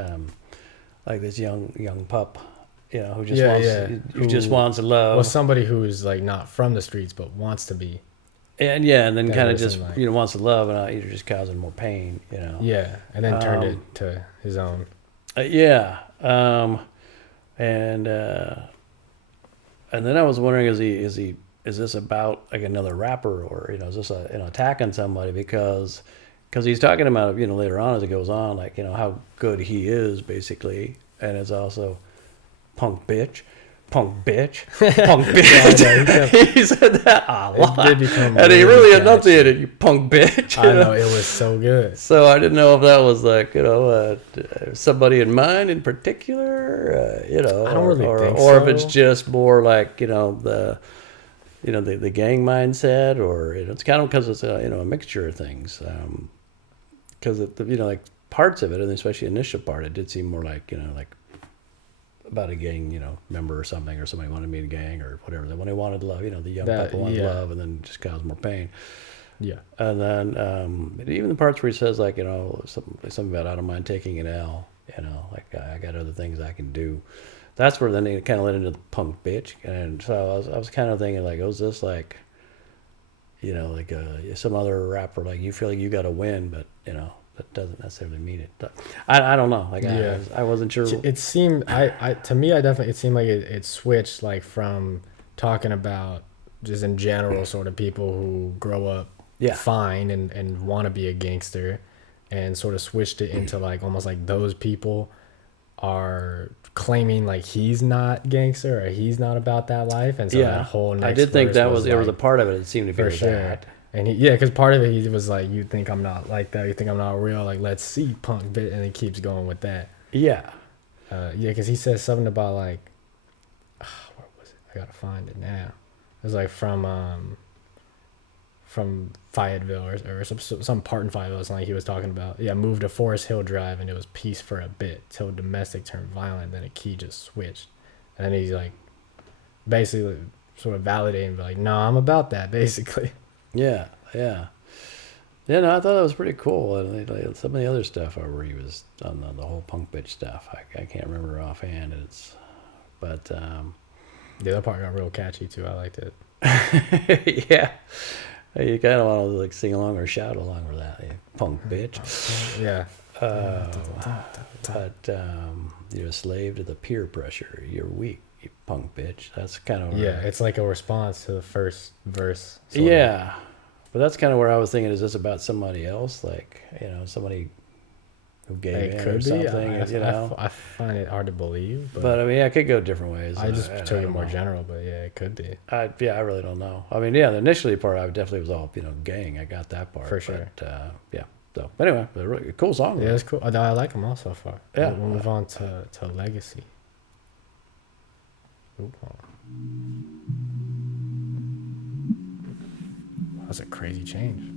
like this young pup. You know, who just wants love. Well, somebody who's like not from the streets but wants to be. And and then kind of just like, wants to love, and you're just causing more pain. You know. Yeah, and then turned it to his own. Yeah, and then I was wondering, is this about like another rapper, or is this attacking somebody because he's talking about later on as it goes on, like how good he is basically, and it's also punk bitch. Punk bitch. He said that a lot. It did become and he really enunciated, you punk bitch. I know, it was so good. So I didn't know if that was like, somebody in mind in particular, I don't really think or so. if it's just more like, the gang mindset, or it's kind of because it's a mixture of things. Because like parts of it, and especially the initial part, it did seem more like, like about a gang, member or something, or somebody wanted to be in a gang or whatever. When they wanted love, the young couple wanted love, and then just caused more pain. Yeah. And then even the parts where he says like, something about I don't mind taking an L, like I got other things I can do. That's where then it kind of led into the punk bitch. And so I was kind of thinking like, was this like, like some other rapper, like you feel like you got to win, but that doesn't necessarily mean it. I don't know. Like I wasn't sure. It seemed to me it seemed like it switched like from talking about just in general sort of people who grow up fine and want to be a gangster, and sort of switched it into like almost like those people are claiming like he's not gangster or he's not about that life, and so that whole next I did think that was like, a part of it. It seemed to be for sure. that. And because part of it, he was like, you think I'm not like that, you think I'm not real, like, let's see, punk bit, and he keeps going with that. Yeah. Because he says something about, like, where was it? I gotta find it now. It was, like, from from Fayetteville or some part in Fayetteville. It's like he was talking about. Yeah, moved to Forest Hill Drive and it was peace for a bit till domestic turned violent. Then a key just switched, and then he's like, basically sort of validating, like, no, I'm about that basically. Yeah. Yeah, no, I thought that was pretty cool. And like, some of the other stuff where he was on the whole punk bitch stuff, I can't remember offhand. But the other part got real catchy too. I liked it. yeah, you kind of want to like sing along or shout along with that, you punk bitch. Yeah. But you're a slave to the peer pressure. You're weak, you punk bitch. That's kind of it's like a response to the first verse. Yeah, but that's kind of where I was thinking. Is this about somebody else, like somebody who gave It in could or be. something? I find it hard to believe, but I mean, I could go different ways. I just took it don't more know. general, but yeah, it could be. I really don't know. I mean, yeah, the initially part I definitely was all gang. I got that part For sure. But, yeah. So anyway, a really cool song. Yeah, it's cool. I like them all so far. Yeah. We'll move on to Legacy. Ooh, hold on. That's a crazy change.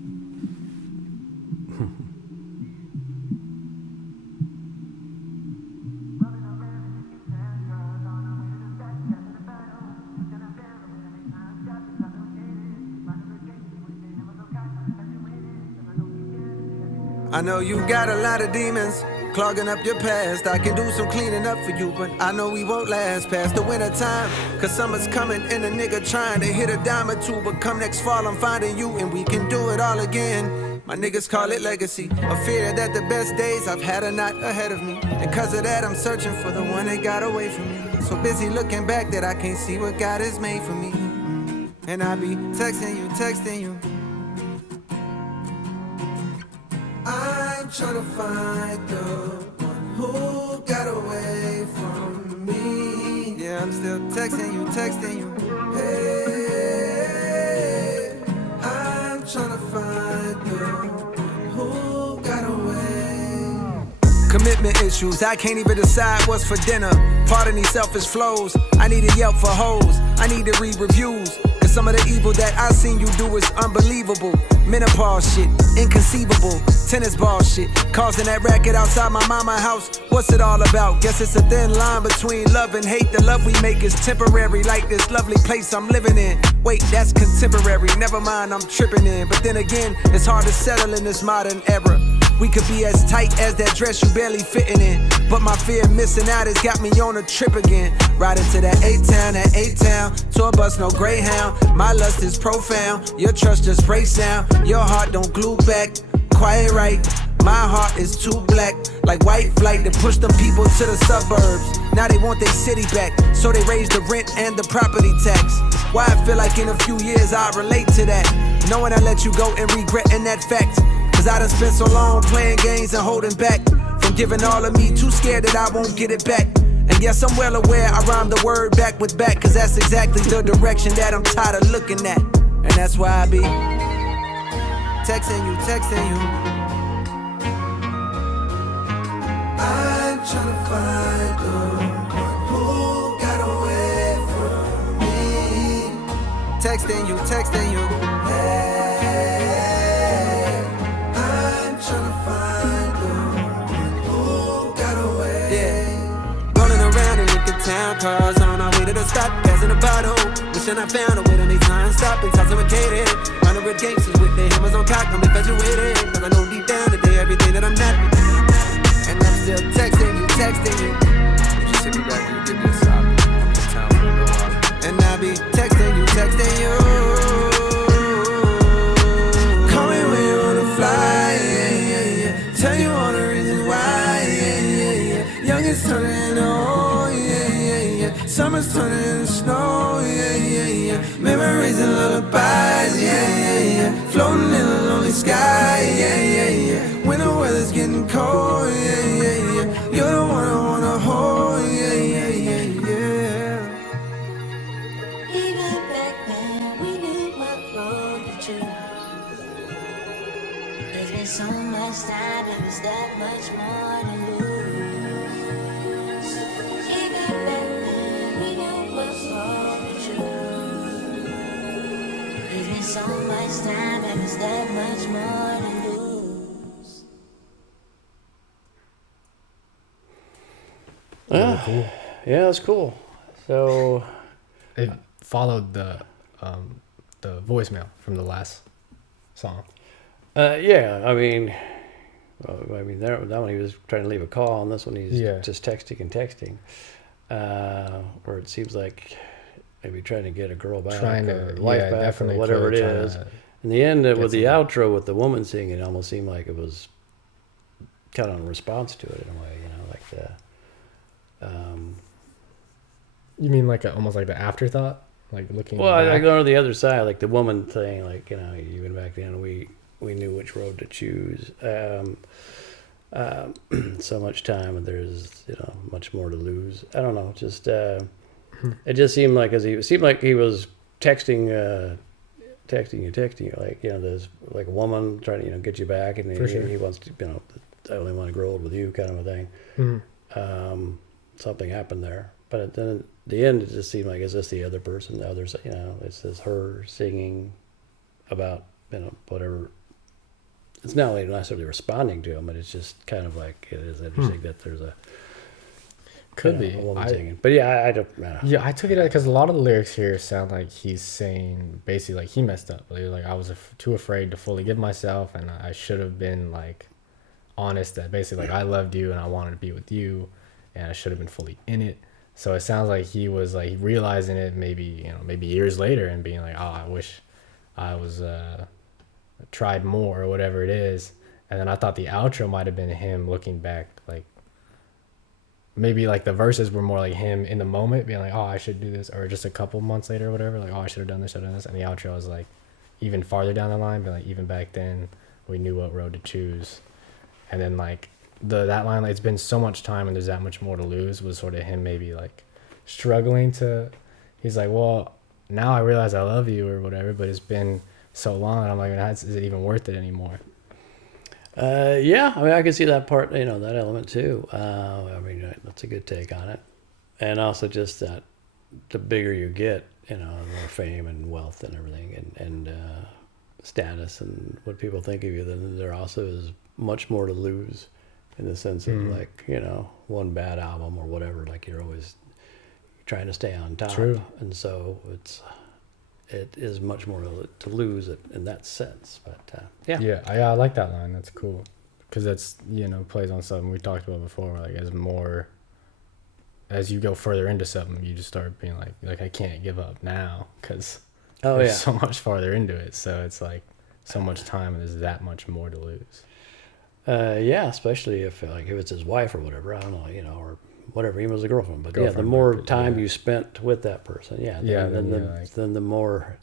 I know you got a lot of demons clogging up your past. I can do some cleaning up for you, but I know we won't last past the winter time. Cause summer's coming and a nigga trying to hit a dime or two. But come next fall, I'm finding you and we can do it all again. My niggas call it legacy. A fear that the best days I've had are not ahead of me. And cause of that, I'm searching for the one that got away from me. So busy looking back that I can't see what God has made for me. And I be texting you. I'm trying to find the one who got away from me. Yeah, I'm still texting you. Hey, I'm trying to find the one who got away. Commitment issues, I can't even decide what's for dinner. Pardon these selfish flows, I need a Yelp for hoes. I need to read reviews. Some of the evil that I seen you do is unbelievable. Menopause shit, inconceivable. Tennis ball shit, causing that racket outside my mama's house. What's it all about? Guess it's a thin line between love and hate. The love we make is temporary, like this lovely place I'm living in. Wait, that's contemporary, never mind, I'm tripping in. But then again, it's hard to settle in this modern era. We could be as tight as that dress you barely fitting in. But my fear of missing out has got me on a trip again. Riding to that A-Town, tour bus, no Greyhound. My lust is profound, your trust just breaks down. Your heart don't glue back, quiet right. My heart is too black, like white flight to push them people to the suburbs. Now they want their city back, so they raise the rent and the property tax. Why I feel like in a few years I'll relate to that, knowing I let you go and regretting that fact. Cause I done spent so long playing games and holding back from giving all of me, too scared that I won't get it back. And yes, I'm well aware I rhyme the word back with back, cause that's exactly the direction that I'm tired of looking at. And that's why I be texting you. I'm trying to find the one who got away from me. Texting you. Hey. Town cars on our way to the stop, passing a bottle. Wishing I found a way to make time stop and intoxicated. Running with gangsters with their hammers on cock, I'm infatuated. Cause I know deep down today everything that I'm not. And I'm still texting you. Just hit me back when you give me a stop. I'm in town for a little while. And I be texting you. Call me when you wanna fly, yeah. Tell you all the reasons why, yeah. Youngest turning old. Summer's turning into snow, yeah. Memories and lullabies, yeah. Floating in a lonely sky, yeah. When the weather's getting cold, yeah. You're the one I wanna hold, yeah. Even back then, we knew what road to choose. There's been so much time, and there's that much more to lose. Even back then, we knew what road to choose. There's been so much time, and there's that much more to lose. Really cool. Yeah, that's cool. So It followed the voicemail from the last song. yeah, I mean, that one he was trying to leave a call, and this one he's Yeah. just texting and texting. Where it seems like maybe trying to get a girl back or wife back or whatever it is. In the end, with the outro with the woman singing, it almost seemed like it was kind of a response to it in a way, you know, like the. You mean like almost like the afterthought, like looking. Well, I back? go to the other side, like the woman thing, like, you know, even back then we knew which road to choose. So much time, and there's, you know, much more to lose. I don't know, just it just seemed like he was texting you, like, you know, there's like a woman trying to, you know, get you back, and he wants to, you know, I only want to grow old with you, kind of a thing. Mhm. Something happened there, but then at the end, it just seemed like, is this the other person? The other, you know, it's just her singing about, you know, whatever. It's not really necessarily responding to him, but it's just kind of like, it is interesting that there's a a woman singing. But yeah, I don't know. Yeah, I took it because a lot of the lyrics here sound like he's saying basically like he messed up. Like I was too afraid to fully give myself, and I should have been like honest that basically like I loved you and I wanted to be with you, and I should have been fully in it. So it sounds like he was like realizing it maybe years later and being like, oh, I wish I was tried more or whatever it is. And then I thought the outro might have been him looking back, like maybe like the verses were more like him in the moment being like, oh, I should do this, or just a couple months later or whatever, like, oh, I should have done this, and the outro was like even farther down the line, but like even back then we knew what road to choose. And then like that line, like, it's been so much time and there's that much more to lose, was sort of him maybe like struggling to, he's like, well, now I realize I love you or whatever, but it's been so long, and I'm like, is it even worth it anymore? Yeah, I mean, I can see that part, you know, that element too. I mean, that's a good take on it. And also just that the bigger you get, you know, the more fame and wealth and everything, and status and what people think of you, then there also is much more to lose, in the sense of like, you know, one bad album or whatever, like you're always trying to stay on top. True. And so it is much more to lose it in that sense. But yeah. I like that line. That's cool, because that's, you know, plays on something we talked about before, like as you go further into something, you just start being like I can't give up now, because there's so much farther into it, so it's like so much time and there's that much more to lose. Yeah, especially if it's his wife or whatever, I don't know, you know, or whatever, even as a girlfriend. But yeah, the more time you spent with that person, then the more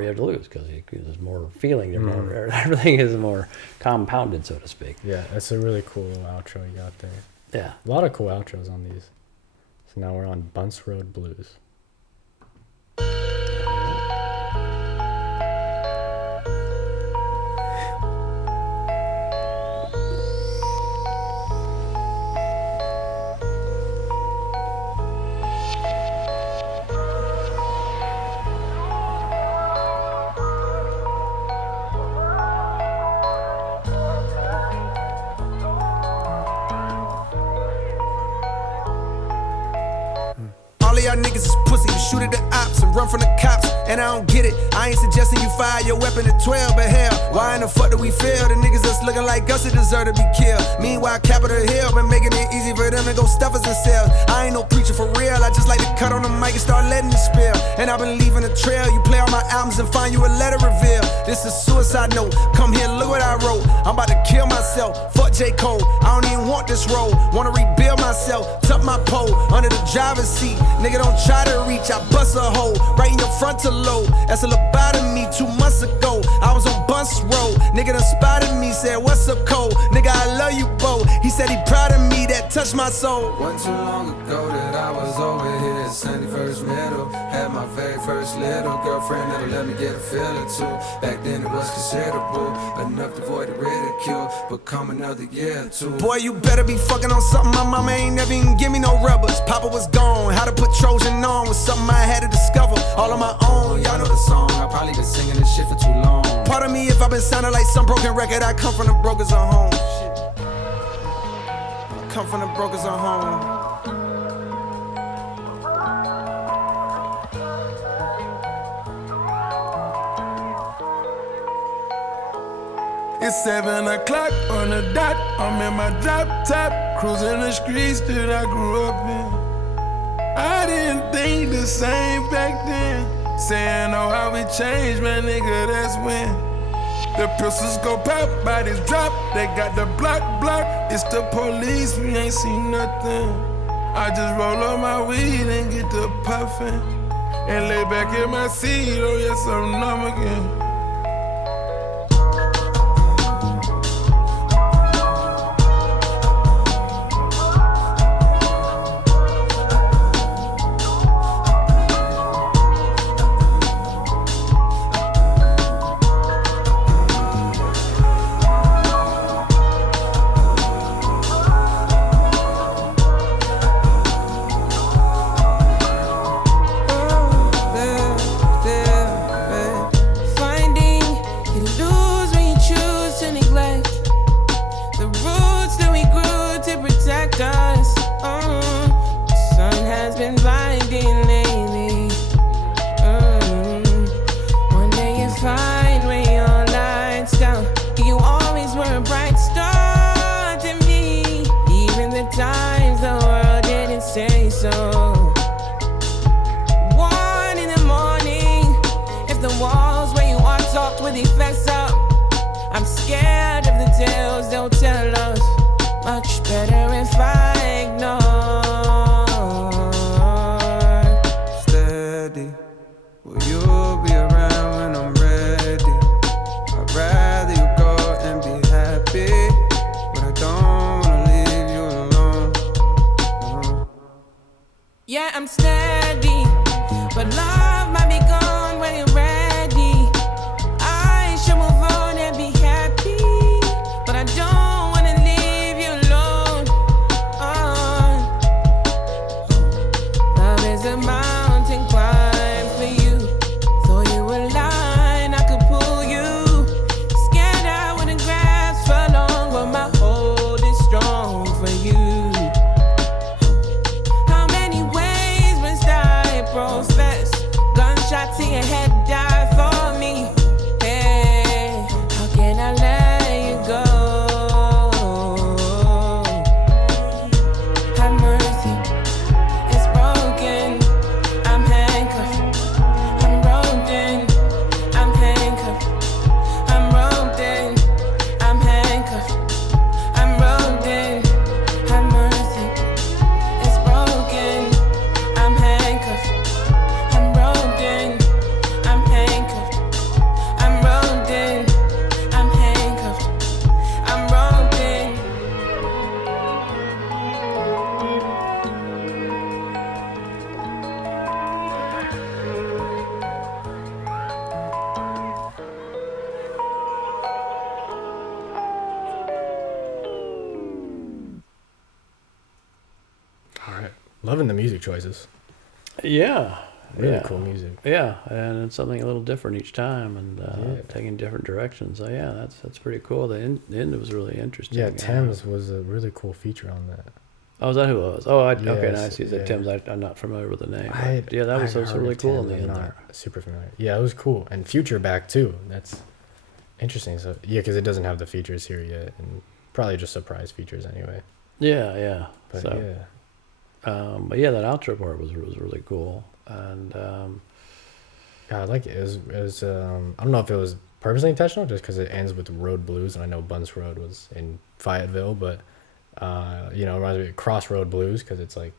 you have to lose, because there's more feeling, everything is more compounded, so to speak. Yeah, that's a really cool outro you got there. Yeah, a lot of cool outros on these. So now we're on Bunce Road Blues. All of y'all niggas is pussy, you shoot at the ops and run from the cops, and I don't get it. I ain't suggesting you fire your weapon at 12, but hell, why in the fuck do we fail? The niggas that's looking like us that deserve to be killed. Meanwhile, Capitol Hill been making it easy for them to go stuff us in cells. I ain't no preacher for real, I just like to cut on the mic and start letting it spill. And I've been leaving a trail, you play all my albums and find you a letter reveal. This is suicide note, come here, look what I wrote. I'm about to kill myself, fuck J. Cole. I don't even want this role, wanna rebuild myself, tuck my pole under the driver's seat. Nigga, don't try to reach, I bust a hole right in your frontal lobe. That's a lobotomy 2 months ago. I was on Bunce Road, nigga done spotted me, said, what's up, Cole? Nigga, I love you, Bo. He said he proud of me, that touched my soul. Wasn't too long ago that I was over here at 71st Middle. Had my very first little girlfriend that'll let me get a feel or two. Back then it was considerable, enough to avoid the ridicule. cure, but come another year or two. Boy, you better be fucking on something my mama ain't never even give me no rubbers. Papa was gone, how to put Trojan on was something I had to discover all on my own. Y'all know the song, I probably been singing this shit for too long. Pardon me if I've been sounding like some broken record. I come from the brokers at home. Shit. I come from the brokers at home. It's 7 o'clock on the dot. I'm in my drop top, cruising the streets that I grew up in. I didn't think the same back then. Saying, oh, how we changed, man, nigga, that's when. The pistols go pop, bodies drop. They got the block. It's the police, we ain't seen nothing. I just roll up my weed and get to puffin'. And lay back in my seat, oh yes, I'm numb again. Loving the music choices. Yeah. Really cool music. Yeah, and it's something a little different each time, and taking different directions. So yeah, that's pretty cool. The end was really interesting. Yeah, Thames was a really cool feature on that. Oh, is that who it was? Oh, okay, nice. Is that Thames? I'm not familiar with the name. That was really cool in the end there. Super familiar. Yeah, it was cool. And Future back too. That's interesting. So yeah, because it doesn't have the features here yet, and probably just surprise features anyway. Yeah. But but yeah, that outro part was really cool, and I like it. It was I don't know if it was purposely intentional, just because it ends with Road Blues, and I know Bunce Road was in Fayetteville, but it reminds me of Crossroad Blues, because it's like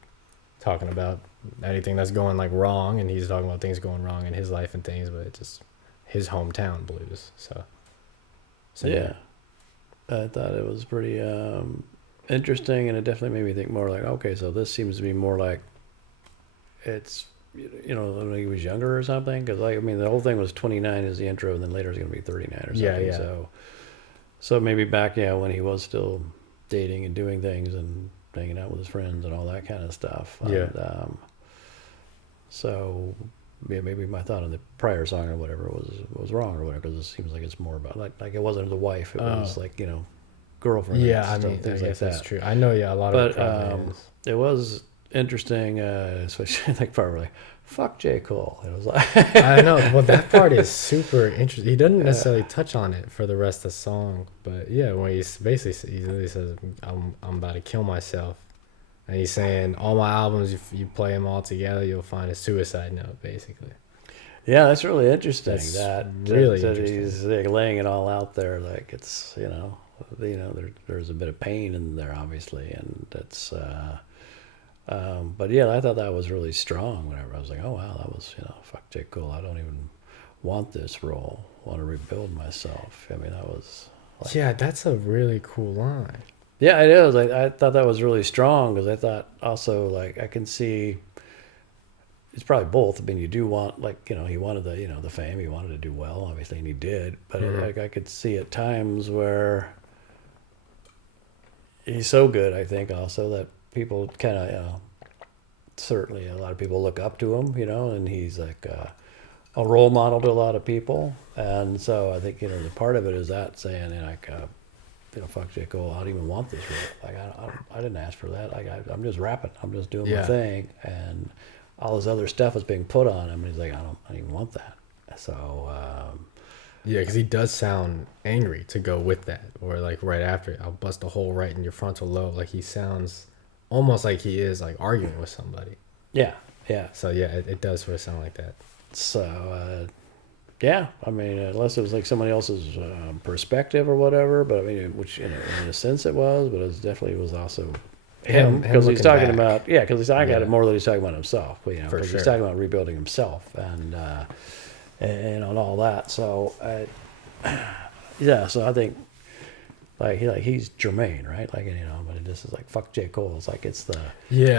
talking about anything that's going like wrong, and he's talking about things going wrong in his life and things, but it's just his hometown blues. So yeah, I thought it was pretty interesting, and it definitely made me think more like, okay, so this seems to be more like it's when he was younger or something, because the whole thing was 29 is the intro, and then later it's going to be 39 or something. So maybe back, when he was still dating and doing things and hanging out with his friends and all that kind of stuff. Yeah. And, so maybe my thought on the prior song or whatever was wrong or whatever, because it seems like it's more about like it wasn't the wife, it was like girlfriend. Yeah, I and mean, things I like guess that's that. true. I know, a lot of it But probably is. it was interesting, especially like probably like, fuck J. Cole. It was like I know. Well, that part is super interesting. He doesn't necessarily touch on it for the rest of the song, but yeah, when he basically he literally says, "I'm about to kill myself," and he's saying all my albums, if you play them all together, you'll find a suicide note, basically. Yeah, that's really interesting. That's that really that interesting. he's like laying it all out there, like it's there's a bit of pain in there, obviously, and it's. But yeah, I thought that was really strong. Whenever I was like, oh wow, that was fuck J. Cole. I don't even want this role. I want to rebuild myself. I mean, that was. Like, Yeah, that's a really cool line. yeah, it is. I thought that was really strong because I thought also like I can see. It's probably both. I mean, you do want he wanted the fame. He wanted to do well, obviously, and he did. But I could see at times where he's so good. I think also that people kind of certainly a lot of people look up to him. And he's like a role model to a lot of people. And so I think the part of it is that saying fuck J. Cole. I don't even want this role. Like I didn't ask for that. Like I'm just rapping. I'm just doing my thing and. All this other stuff is being put on him, and he's like, I don't even want that. So, yeah, because he does sound angry to go with that, or like right after it, I'll bust a hole right in your frontal lobe. Like he sounds almost like he is like arguing with somebody. Yeah. So yeah, it does sort of sound like that. So, yeah, I mean, unless it was like somebody else's perspective or whatever, but I mean, which in a sense it was, but it definitely was also. Him because he's talking about because he's talking about it more than he's talking about himself, because he's talking about rebuilding himself and on all that. So so I think he's Jermaine, right? But this is like fuck J. Cole. It's like it's the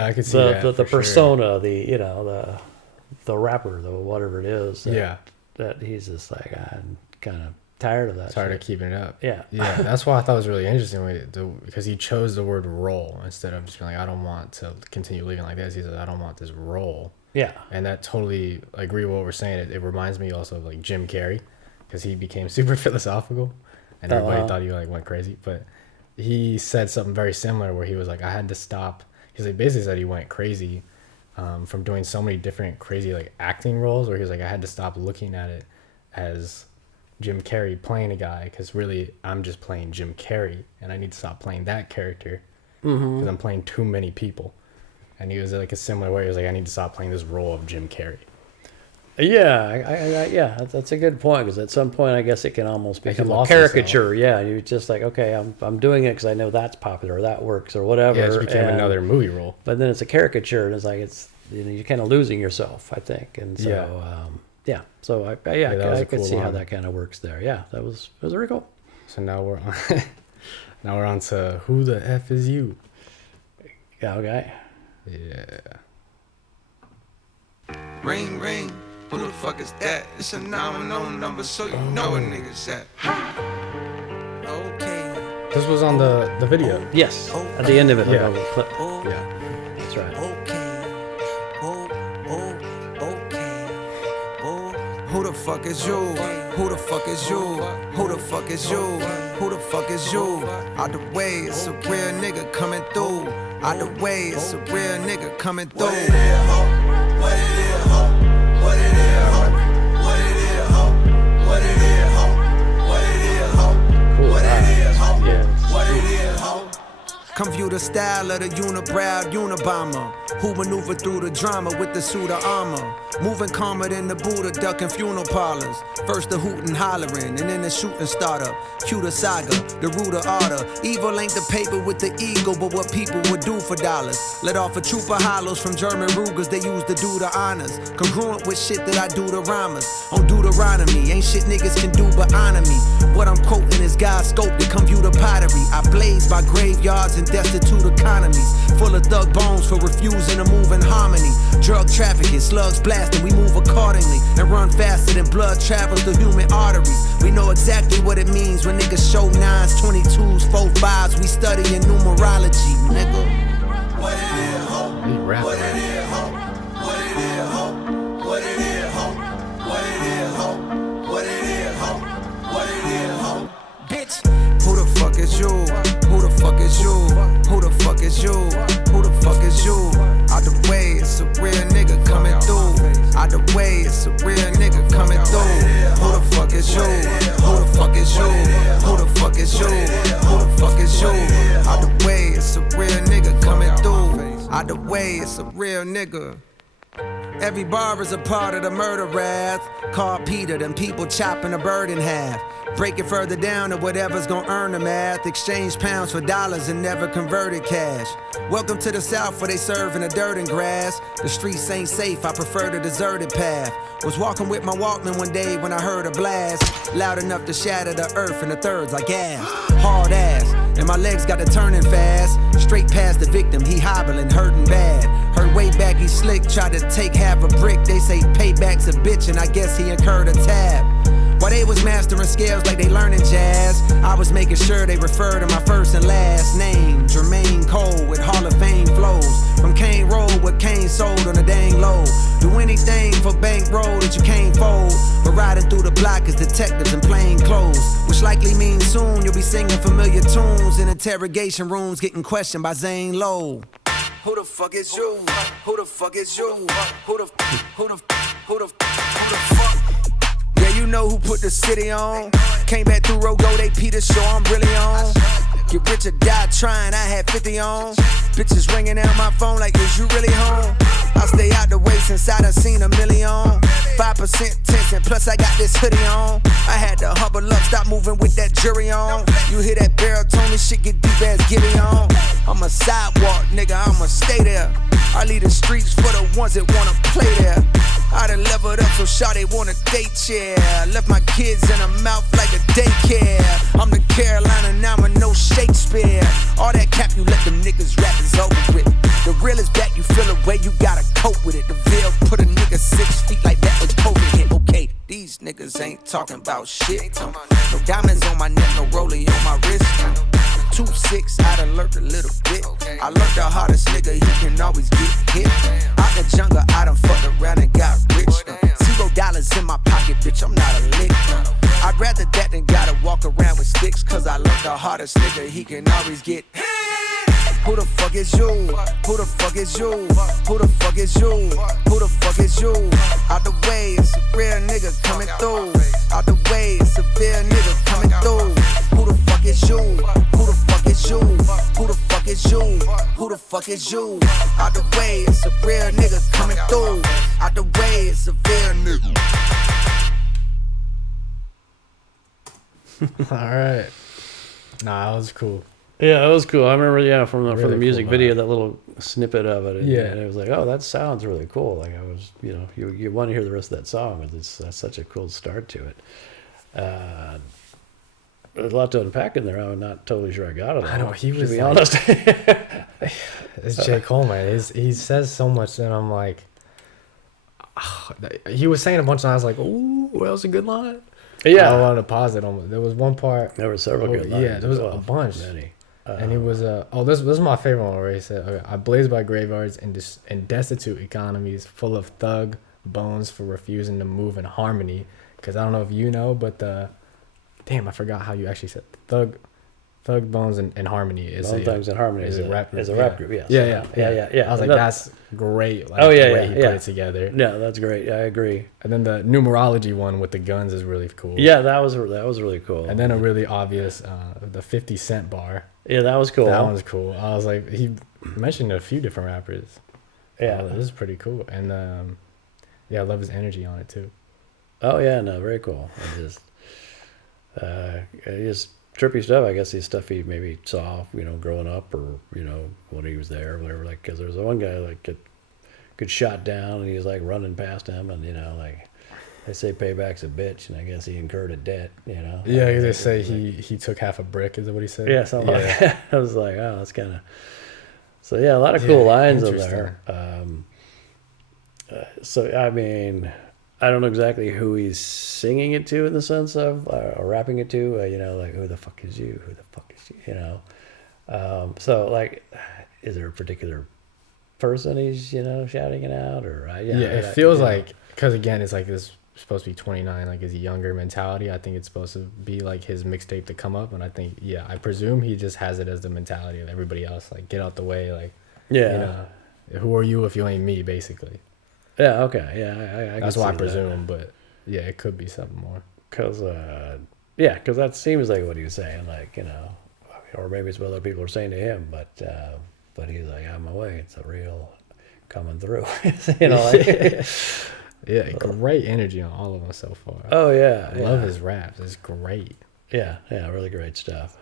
I could see that the persona, the rapper, the whatever it is. That he's just like I'm kind of tired of that. Tired of keeping it up. Yeah. That's why I thought it was really interesting because he chose the word role instead of just being like, I don't want to continue living like this. He said, I don't want this role. Yeah. And that totally I agree with what we're saying. It reminds me also of like Jim Carrey because he became super philosophical and everybody thought he went crazy. But he said something very similar where he was like, I had to stop. He's like basically said he went crazy from doing so many different crazy like acting roles where he was like, I had to stop looking at it as Jim Carrey playing a guy because really I'm just playing Jim Carrey and I need to stop playing that character because I'm playing too many people. And he was like a similar way. He was like, I need to stop playing this role of Jim Carrey. Yeah, that's a good point because at some point I guess it can almost become a caricature. Yeah, you're just like, okay, I'm doing it because I know that's popular or that works or whatever. Yeah, it became another movie role. But then it's a caricature and it's like you're kind of losing yourself, I think. And so so I could see how that kind of works there. Yeah, it was very cool. So now we're on to Who the F Is You? Yeah, okay. Yeah. Ring, ring. Who the fuck is that? It's a 911 number, so you know a nigga's at. Okay. This was on the video. Yes. At the end of it, Yeah. like a clip. Yeah. That's right. Who the fuck is you? Who the fuck is you? Who the fuck is you? Who the fuck is you? Out the way, it's a real nigga coming through. Out the way, it's a real nigga coming through. What it is, ho? What it is, ho? What it is, ho? What it is, ho? What it is, ho? What it is, ho? What it is, ho? What it is, ho? Come view the style of the unibrow Unabomber, who maneuver through the drama with the suit of armor. Moving calmer than the Buddha, ducking funeral parlors. First the hootin' hollering, and then the shooting startup. Cue the saga, the root of order. Evil ain't the paper with the ego, but what people would do for dollars. Let off a troop of hollows from German Rugers, they use to do the honors. Congruent with shit that I do to rhymers. On Deuteronomy, ain't shit niggas can do but honor me. What I'm quoting is God's scope to come view the pottery. artery. I blaze by graveyards and destitute economies. Full of thug bones for refusing to move in harmony. Drug trafficking, slugs blasting, we move accordingly. And run faster than blood travels through human arteries. We know exactly what it means when niggas show 9s, 22s, 4-5s. We study in numerology, nigga. What it is, ho? What it is, ho? What it is, ho? What it is, ho? What it is, ho? What it is, ho? What it is, ho? Bitch, who the fuck is you? Who the fuck is you? Who the fuck is you? Who the fuck is you? Out the way, it's a real nigga coming through. Out the way, it's a real nigga coming through. Who the fuck is you? Who the fuck is you? Who the fuck is you? Who the fuck is you? Out the way, it's a real nigga coming through. Out the way, it's a real nigga. Every bar is a part of the murder wrath. Call Peter, them people chopping a bird in half. Break it further down to whatever's gonna earn the math. Exchange pounds for dollars and never converted cash. Welcome to the South where they serve in the dirt and grass. The streets ain't safe, I prefer the deserted path. Was walking with my Walkman one day when I heard a blast. Loud enough to shatter the earth in the thirds I gasped. Hard ass, and my legs got to turning fast. Straight past the victim, he hobbling, hurting bad. Heard way back he slick, tried to take half a brick. They say payback's a bitch and I guess he incurred a tab. While they was mastering scales like they learning jazz, I was making sure they refer to my first and last name. Jermaine Cole with Hall of Fame flows. From Kane Road with Kane sold on the dang low. Do anything for bankroll that you can't fold. But riding through the block as detectives in plain clothes. Which likely means soon you'll be singing familiar tunes in interrogation rooms getting questioned by Zane Lowe. Who the fuck is you? Who the fuck is you? Who the fuck? Yeah, you know who put the city on. Came back through Rogo, they Peter show I'm really on. Get rich or die trying, I had 50 on. Bitches ringing out my phone like, is you really home? I stay out the way since I done seen a million. 5% tense and plus I got this hoodie on. I had to humble up, stop moving with that jury on. You hear that baritone, this shit get deep as Gibby on. I'm a sidewalk nigga, I'ma stay there. I leave the streets for the ones that wanna play there. I done leveled up so shawty want a date chair. Left my kids in her mouth like a daycare. I'm the Carolina, now I'm no Shakespeare. All that cap you let them niggas rap is over with. The real is back, you feel a way, you gotta cope with it. The Ville put a nigga 6 feet like that was COVID hit. Okay, these niggas ain't talking about shit. No diamonds on my neck, no rollie on my wrist. 2-6, I done learned a little bit. I learned the hardest nigga, he can always get hit. Out the jungle, I done fucked around and got rich. $0 in my pocket, bitch, I'm not a lick. I'd rather that than gotta walk around with sticks. Cause I learned the hardest nigga, he can always get hit. Who the fuck is you? Who the fuck is you? Who the fuck is you? Who the fuck is you? Out the way, it's a real nigga coming through. Out the way, it's a real nigga coming through. Who the fuck is you? Who the fuck is you? Who the fuck is you? Who the fuck is you? Out the way, it's a real nigga coming through. Out the way, it's a real nigga. All right. Nah, that was cool. Yeah, it was cool. I remember, from the Really music cool video, vibe. that little snippet of it. And, Yeah. and it was like, oh, that sounds really cool. Like I was, you want to hear the rest of that song. That's such a cool start to it. There's a lot to unpack in there. I'm not totally sure I got it all. I know, he to was be like- honest. It's J. Cole, man. He says so much, and I'm like, he was saying a bunch, and I was like, ooh, that was a good line. Yeah. I wanted to pause it on. There was one part. There were several good lines. Yeah, there was as well. a bunch. Many. And he was this is my favorite one where he said, okay, I blaze by graveyards and destitute economies full of thug bones for refusing to move in harmony. Because I don't know if you know, but damn, I forgot how you actually said thug bones and harmony is Bone Thugs and Harmony is a rap group. Is a rap group, yes. Yeah. Yeah. I was like, that's great. Like, Oh, yeah, the way yeah, he yeah. put it together. Yeah, that's great. I agree. And then the numerology one with the guns is really cool. Yeah, that was really cool. And then a really obvious the 50 Cent bar. Yeah, that was cool. That one's cool. I was like, he mentioned a few different rappers. Yeah, this is pretty cool. And I love his energy on it too. Oh yeah, no, very cool. Just trippy stuff. I guess his stuff he maybe saw, growing up, or when he was there, or whatever. Like, because there was one guy like get shot down, and he was like running past him, and They say payback's a bitch, and I guess he incurred a debt, you know. Yeah, they say he took half a brick. Is that what he said? Yeah, something like that. I was like, oh, that's kind of. So yeah, a lot of cool lines in there. So I mean, I don't know exactly who he's singing it to in the sense of or rapping it to. You know, like who the fuck is you? Who the fuck is you? You know. So like, is there a particular person he's shouting it out or? It feels like because again, it's like this. Supposed to be 29, like his younger mentality. I think it's supposed to be like his mixtape to come up, and I think I presume he just has it as the mentality of everybody else, like get out the way, like who are you if you ain't me, basically. Yeah, okay, yeah, I that's what I presume, but yeah, it could be something more. Cause that seems like what he was saying, like or maybe it's what other people are saying to him, but he's like, out of my way, it's a real coming through, like. Yeah, great energy on all of them so far. Oh yeah, I love his raps. It's great. Yeah, really great stuff.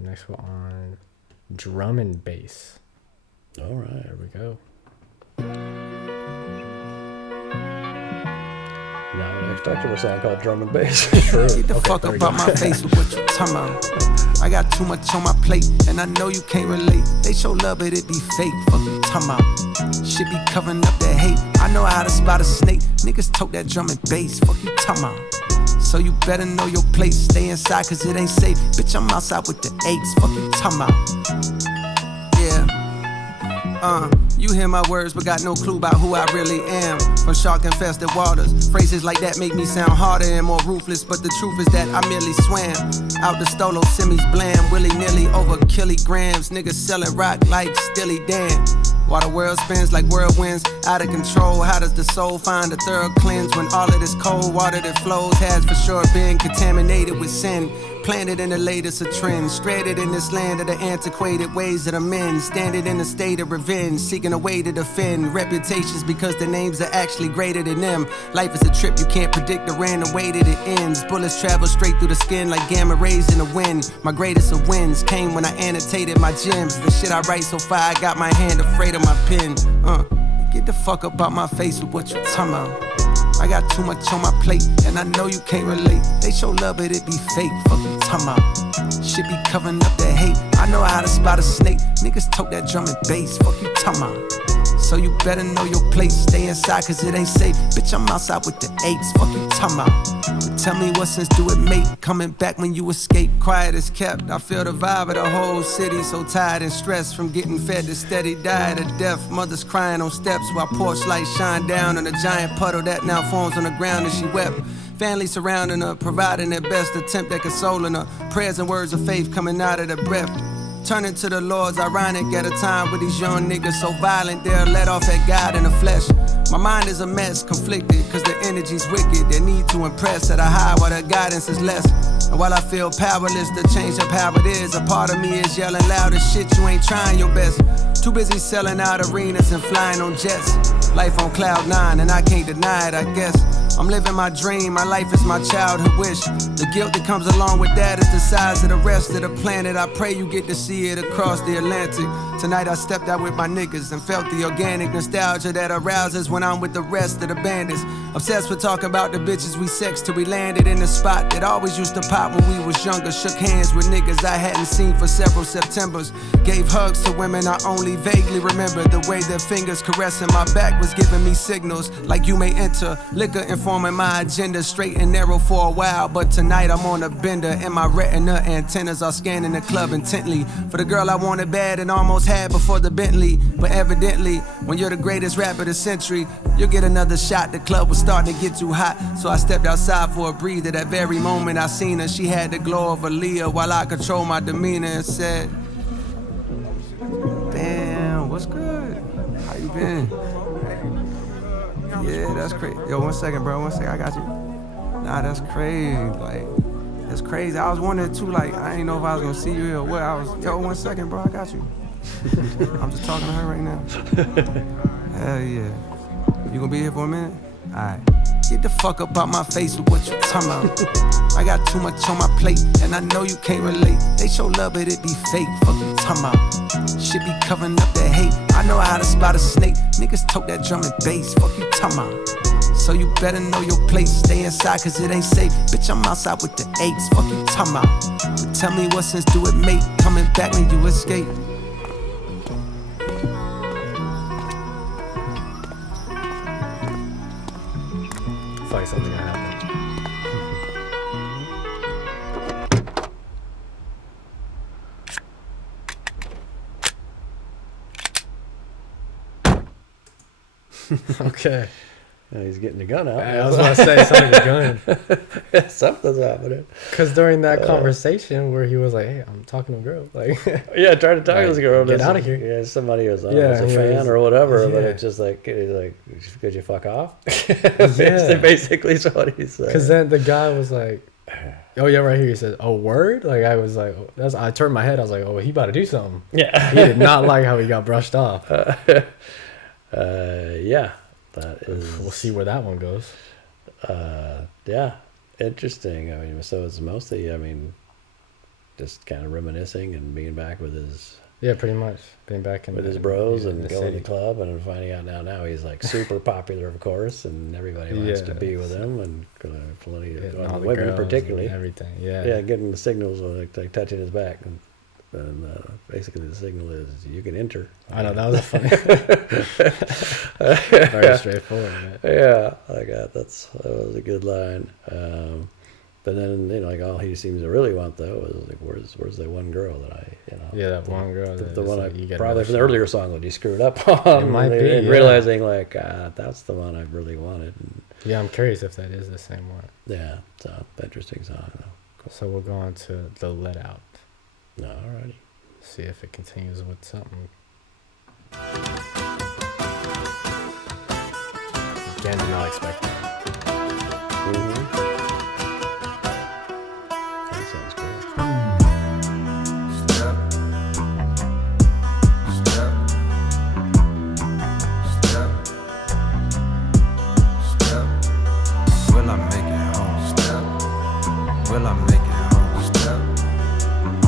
Next one on drum and bass. All right, there we go. Not what I expected for a song called Drum and Bass. True. Get the fuck up out my face with what you talking about. I got too much on my plate, and I know you can't relate. They show love, but it be fake. Fuck you talking about. Shit be covering up that hate. I know how to spot a snake. Niggas tote that drum and bass. Fuck you talking about. So you better know your place. Stay inside, cause it ain't safe. Bitch, I'm outside with the apes. Fuck you talking about. You hear my words, but got no clue about who I really am. From shark-infested waters, phrases like that make me sound harder and more ruthless. But the truth is that I merely swam out the stolo, semis blam, willy-nilly over kilograms. Niggas selling rock like Stilly Dan. While the world spins like whirlwinds, out of control. How does the soul find a thorough cleanse when all of this cold water that flows has for sure been contaminated with sin? Planted in the latest of trends, stranded in this land of the antiquated ways of the men, standing in a state of revenge, seeking a way to defend reputations because the names are actually greater than them. Life is a trip, you can't predict the random way that it ends. Bullets travel straight through the skin like gamma rays in the wind. My greatest of wins came when I annotated my gems. The shit I write so far, I got my hand afraid of my pen. Get the fuck up out my face with what you talking about. I got too much on my plate, and I know you can't relate. They show love, but it be fake. Fuck you talking about. Shit be covering up that hate. I know how to spot a snake. Niggas tote that drum and bass. Fuck you talking about. So you better know your place. Stay inside, cause it ain't safe. Bitch, I'm outside with the apes. Fuck you talking about. But tell me what sense do it make? Coming back when you escape. Quiet as kept. I feel the vibe of the whole city. So tired and stressed from getting fed to steady diet of death. Mothers crying on steps while porch lights shine down on a giant puddle that now forms on the ground and she wept. Family surrounding her, providing their best attempt at consoling her. Prayers and words of faith coming out of their breath. Turning to the Lord's ironic at a time with these young niggas so violent they'll let off at God in the flesh. My mind is a mess, conflicted, cause the energy's wicked. They need to impress at a high while the guidance is less. And while I feel powerless to change up how it is, a part of me is yelling loud as shit, you ain't trying your best. Too busy selling out arenas and flying on jets. Life on cloud 9 and I can't deny it, I guess. I'm living my dream, my life is my childhood wish. The guilt that comes along with that is the size of the rest of the planet. I pray you get to see it across the Atlantic. Tonight I stepped out with my niggas and felt the organic nostalgia that arouses when I'm with the rest of the bandits. Obsessed with talking about the bitches we sexed till we landed in the spot that always used to pop when we was younger. Shook hands with niggas I hadn't seen for several Septembers. Gave hugs to women I only vaguely remember. The way their fingers caressing my back was giving me signals like you may enter. Liquor informing my agenda, straight and narrow for a while. But tonight I'm on a bender and my retina antennas are scanning the club intently. For the girl I wanted bad and almost had before the Bentley. But evidently, when you're the greatest rapper of the century, you'll get another shot. The club was starting to get too hot, so I stepped outside for a breather. That very moment I seen her, she had the glow of Aaliyah while I controlled my demeanor and said, damn, what's good? How you been? Yeah, that's crazy. Yo, 1 second, bro, 1 second, I got you. Nah, that's crazy, like, that's crazy. I was wondering too, like, I didn't know if I was gonna see you here or what. Yo, 1 second, bro, I got you. I'm just talking to her right now. Hell yeah. You gonna be here for a minute? Alright. Get the fuck up out my face with what you talking about. I got too much on my plate, and I know you can't relate. They show love, but it be fake. Fuck you talking about. shit be covering up that hate. I know how to spot a snake. Niggas tote that drum and bass. Fuck you talking about? So you better know your place. Stay inside cause it ain't safe. Bitch, I'm outside with the eights. Fuck you talking about? But tell me what sense do it make? Coming back when you escape. I feel like something gonna happen. Okay. He's getting the gun out. I was about to say something's gun. Something's happening. Because during that conversation where he was like, "Hey, I'm talking to a girl," like, Yeah, trying to talk to this girl. get out of here. Yeah, somebody was, was Yeah, a he fan was- or whatever, but yeah. it's just like, could you fuck off? Yeah. Basically, is what he said. Because then the guy was like, "Oh yeah, right here." He said, "Oh word." Like I was like, I turned my head. I was like, "Oh, he about to do something." Yeah. He did not like how he got brushed off. Yeah, that is. We'll see where that one goes. Yeah, interesting. I mean, so it's mostly, just kind of reminiscing and being back with his Yeah, pretty much being back in with the- his bros in and the going to city. the club and finding out now he's like super popular, of course, and everybody wants to be with him and plenty of Hitting all the women girls and particularly. everything. Yeah. Yeah, getting the signals like touching his back, and basically the signal is you can enter. I know that was a funny, very straightforward. Man. Yeah, that was a good line. But then like all he seems to really want though is like where's the one girl that Yeah, that one girl. the That one like, you get probably from the another earlier song that he screwed up on. It might be, and yeah. realizing like that's the one I really wanted. And, Yeah, I'm curious if that is the same one. yeah, so interesting song though. Cool. So we'll go on to the Let Out. No, alrighty. See if it continues with something. Again, did not expect that. That sounds cool. Step. Step. Step. Step. Will I make it home? Step. Will I make it home? Step.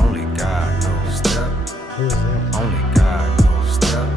Only God knows. Step. Who's that? Only God knows. Step.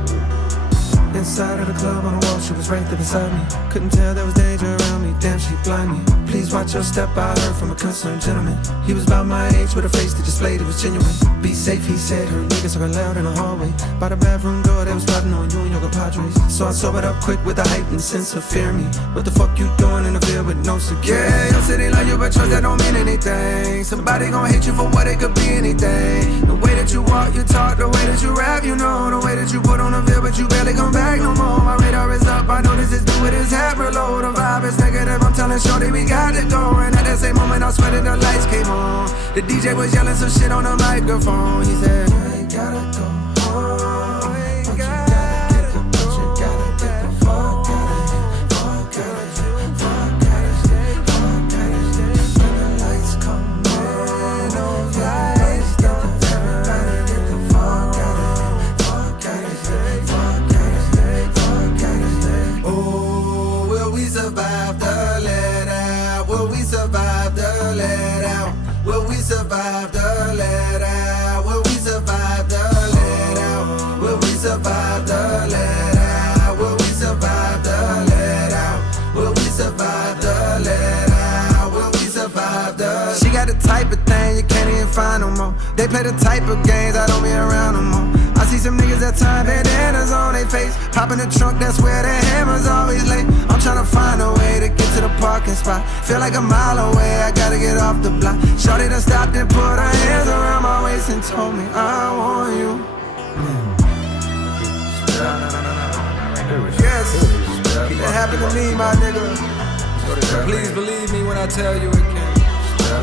Inside of the club on the wall, she was right there beside me. Couldn't tell there was danger around me. Damn, she blind me. Please watch your step, I heard from a concerned gentleman. He was about my age with a face that displayed it was genuine. Be safe, he said. Her niggas talking loud in the hallway. By the bathroom door, they was plotting on you and your compadres. So I sobered up quick with a heightened sense of fear me. What the fuck you doing in the Ville with no security? Yeah, your city like you, but trust that don't mean anything. Somebody gon' hate you for what it could be anything. The way that you walk, you talk, the way that you rap, you know. The way that you put on the Ville, but you barely come back no more. My radar is up, I know this is new with his hat below. The vibe is negative, I'm telling shorty we got it going. At that same moment I swear that the lights came on. The DJ was yelling some shit on the microphone. He said, you ain't gotta go home. You ain't gotta go. But you gotta get the fuck out of here. Fuck out of here. Fuck out of here. Fuck out of here. When the lights come on, those lights don't. Everybody get the fuck out of here. Fuck out of here. Fuck out of here. Fuck out of here. Oh, will we survive the let out? Will we survive the let out? Will we survive the let out? Will we survive the let out? Will we survive the let out? Will we survive the let out? Will we survive the let out? Will we survive the? She got the type of thing you can't even find no more. They play the type of games I don't be around no more. I see some niggas that time bandanas on their face. Hop in the trunk, that's where the hammer's always late. I'm tryna find a way to get to the parking spot. Feel like a mile away, I gotta get off the block. Shorty done stopped and put her hands around my waist and told me I want you. Yes, it happened to me, my nigga. Please believe me when I tell you it can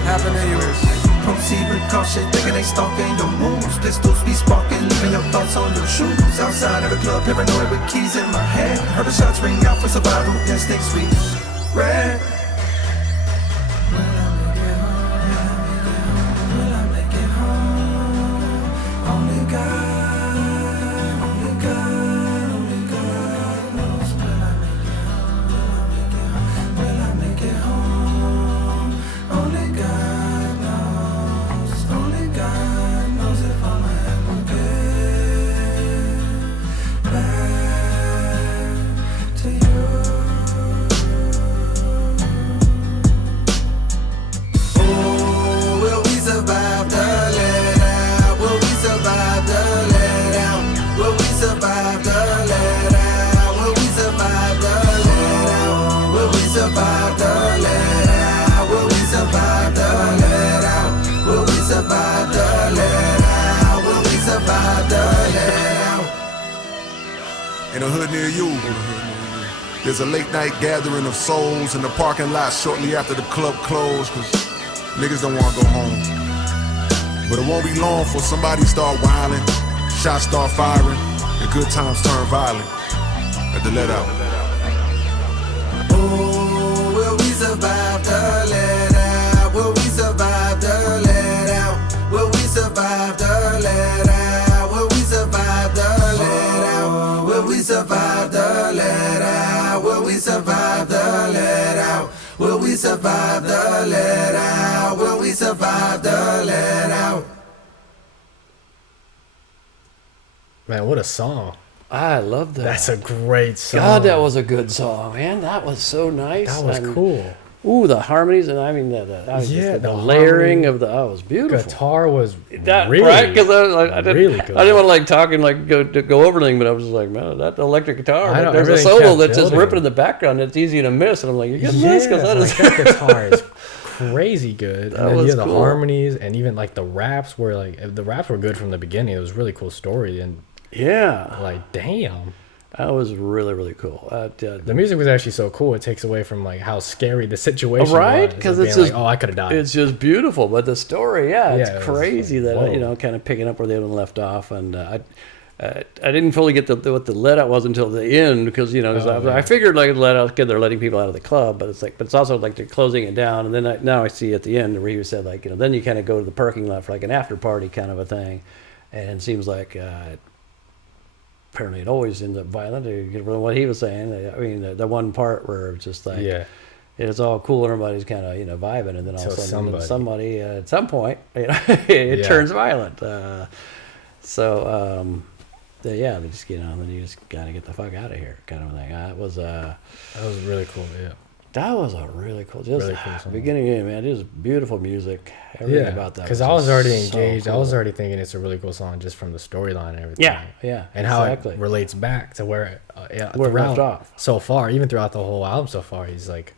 happen to you. Proceed with caution, thinking they stalking your moves. Pistols be sparking, leaving your thoughts on your shoes. Outside of the club, paranoid with keys in my hand. Heard the shots ring out for survival, instincts we ran. Will I make it home? Only God, only God, only God knows. Will I make it home? Only God knows. Only God knows if I'ma ever get let out? Will we survive the let out? Will we survive the let out? Will we survive the let out? In a hood near you, there's a late night gathering of souls in the parking lot shortly after the club closed, cause niggas don't wanna go home. But it won't be long before somebody start wilding, shots start firing, and good times turn violent at the let out. Oh, will we survive the let out? Will we survive the let out? Will we survive the let out? Will we survive the let out? Will we survive the let out? Will we survive the let out? Will we survive the let out? Will we survive the let out? Man, what a song. I love that. That's a great song. God, that was a good song, man. That was so nice. That was and, cool. Ooh, the harmonies, and I mean the layering of the. Oh, it was beautiful. Guitar was That, really, right? Because I didn't, really good. I didn't want to like talk and like go over anything, but I was just like, man, that electric guitar. I know, There's a everything solo kept that's just building. ripping in the background. It's easy to miss, and I'm like, you're getting this because that is. That guitar is crazy good. That And then was yeah, the cool. harmonies and even like the raps were like the raps were good from the beginning. It was a really cool story and Yeah, like damn. that was really really cool. The music was actually so cool. It takes away from like how scary the situation right? was. Because of it's being just like, oh, I could have died. It's just beautiful, but the story, Yeah, it's it was crazy like, that whoa. kind of picking up where they had left off, and I didn't fully get what the let out was until the end because I figured like let out they're letting people out of the club, but it's also like they're closing it down, and then now I see at the end where he said like then you kind of go to the parking lot for like an after party kind of a thing, and it seems like. Apparently, it always ends up violent. From what he was saying, I mean, the one part where it's just like, it's all cool and everybody's kind of vibing, and then all of a sudden, somebody at some point, it turns violent. They just then you just gotta get the fuck out of here, kind of thing. That was really cool. Yeah. That was a really cool, Really cool song. beginning to end, man. Just beautiful music. Everything about that. Because I was already so engaged. cool. I was already thinking it's a really cool song just from the storyline and everything. Yeah, and how it relates back to where it left off. So far, even throughout the whole album so far, he's like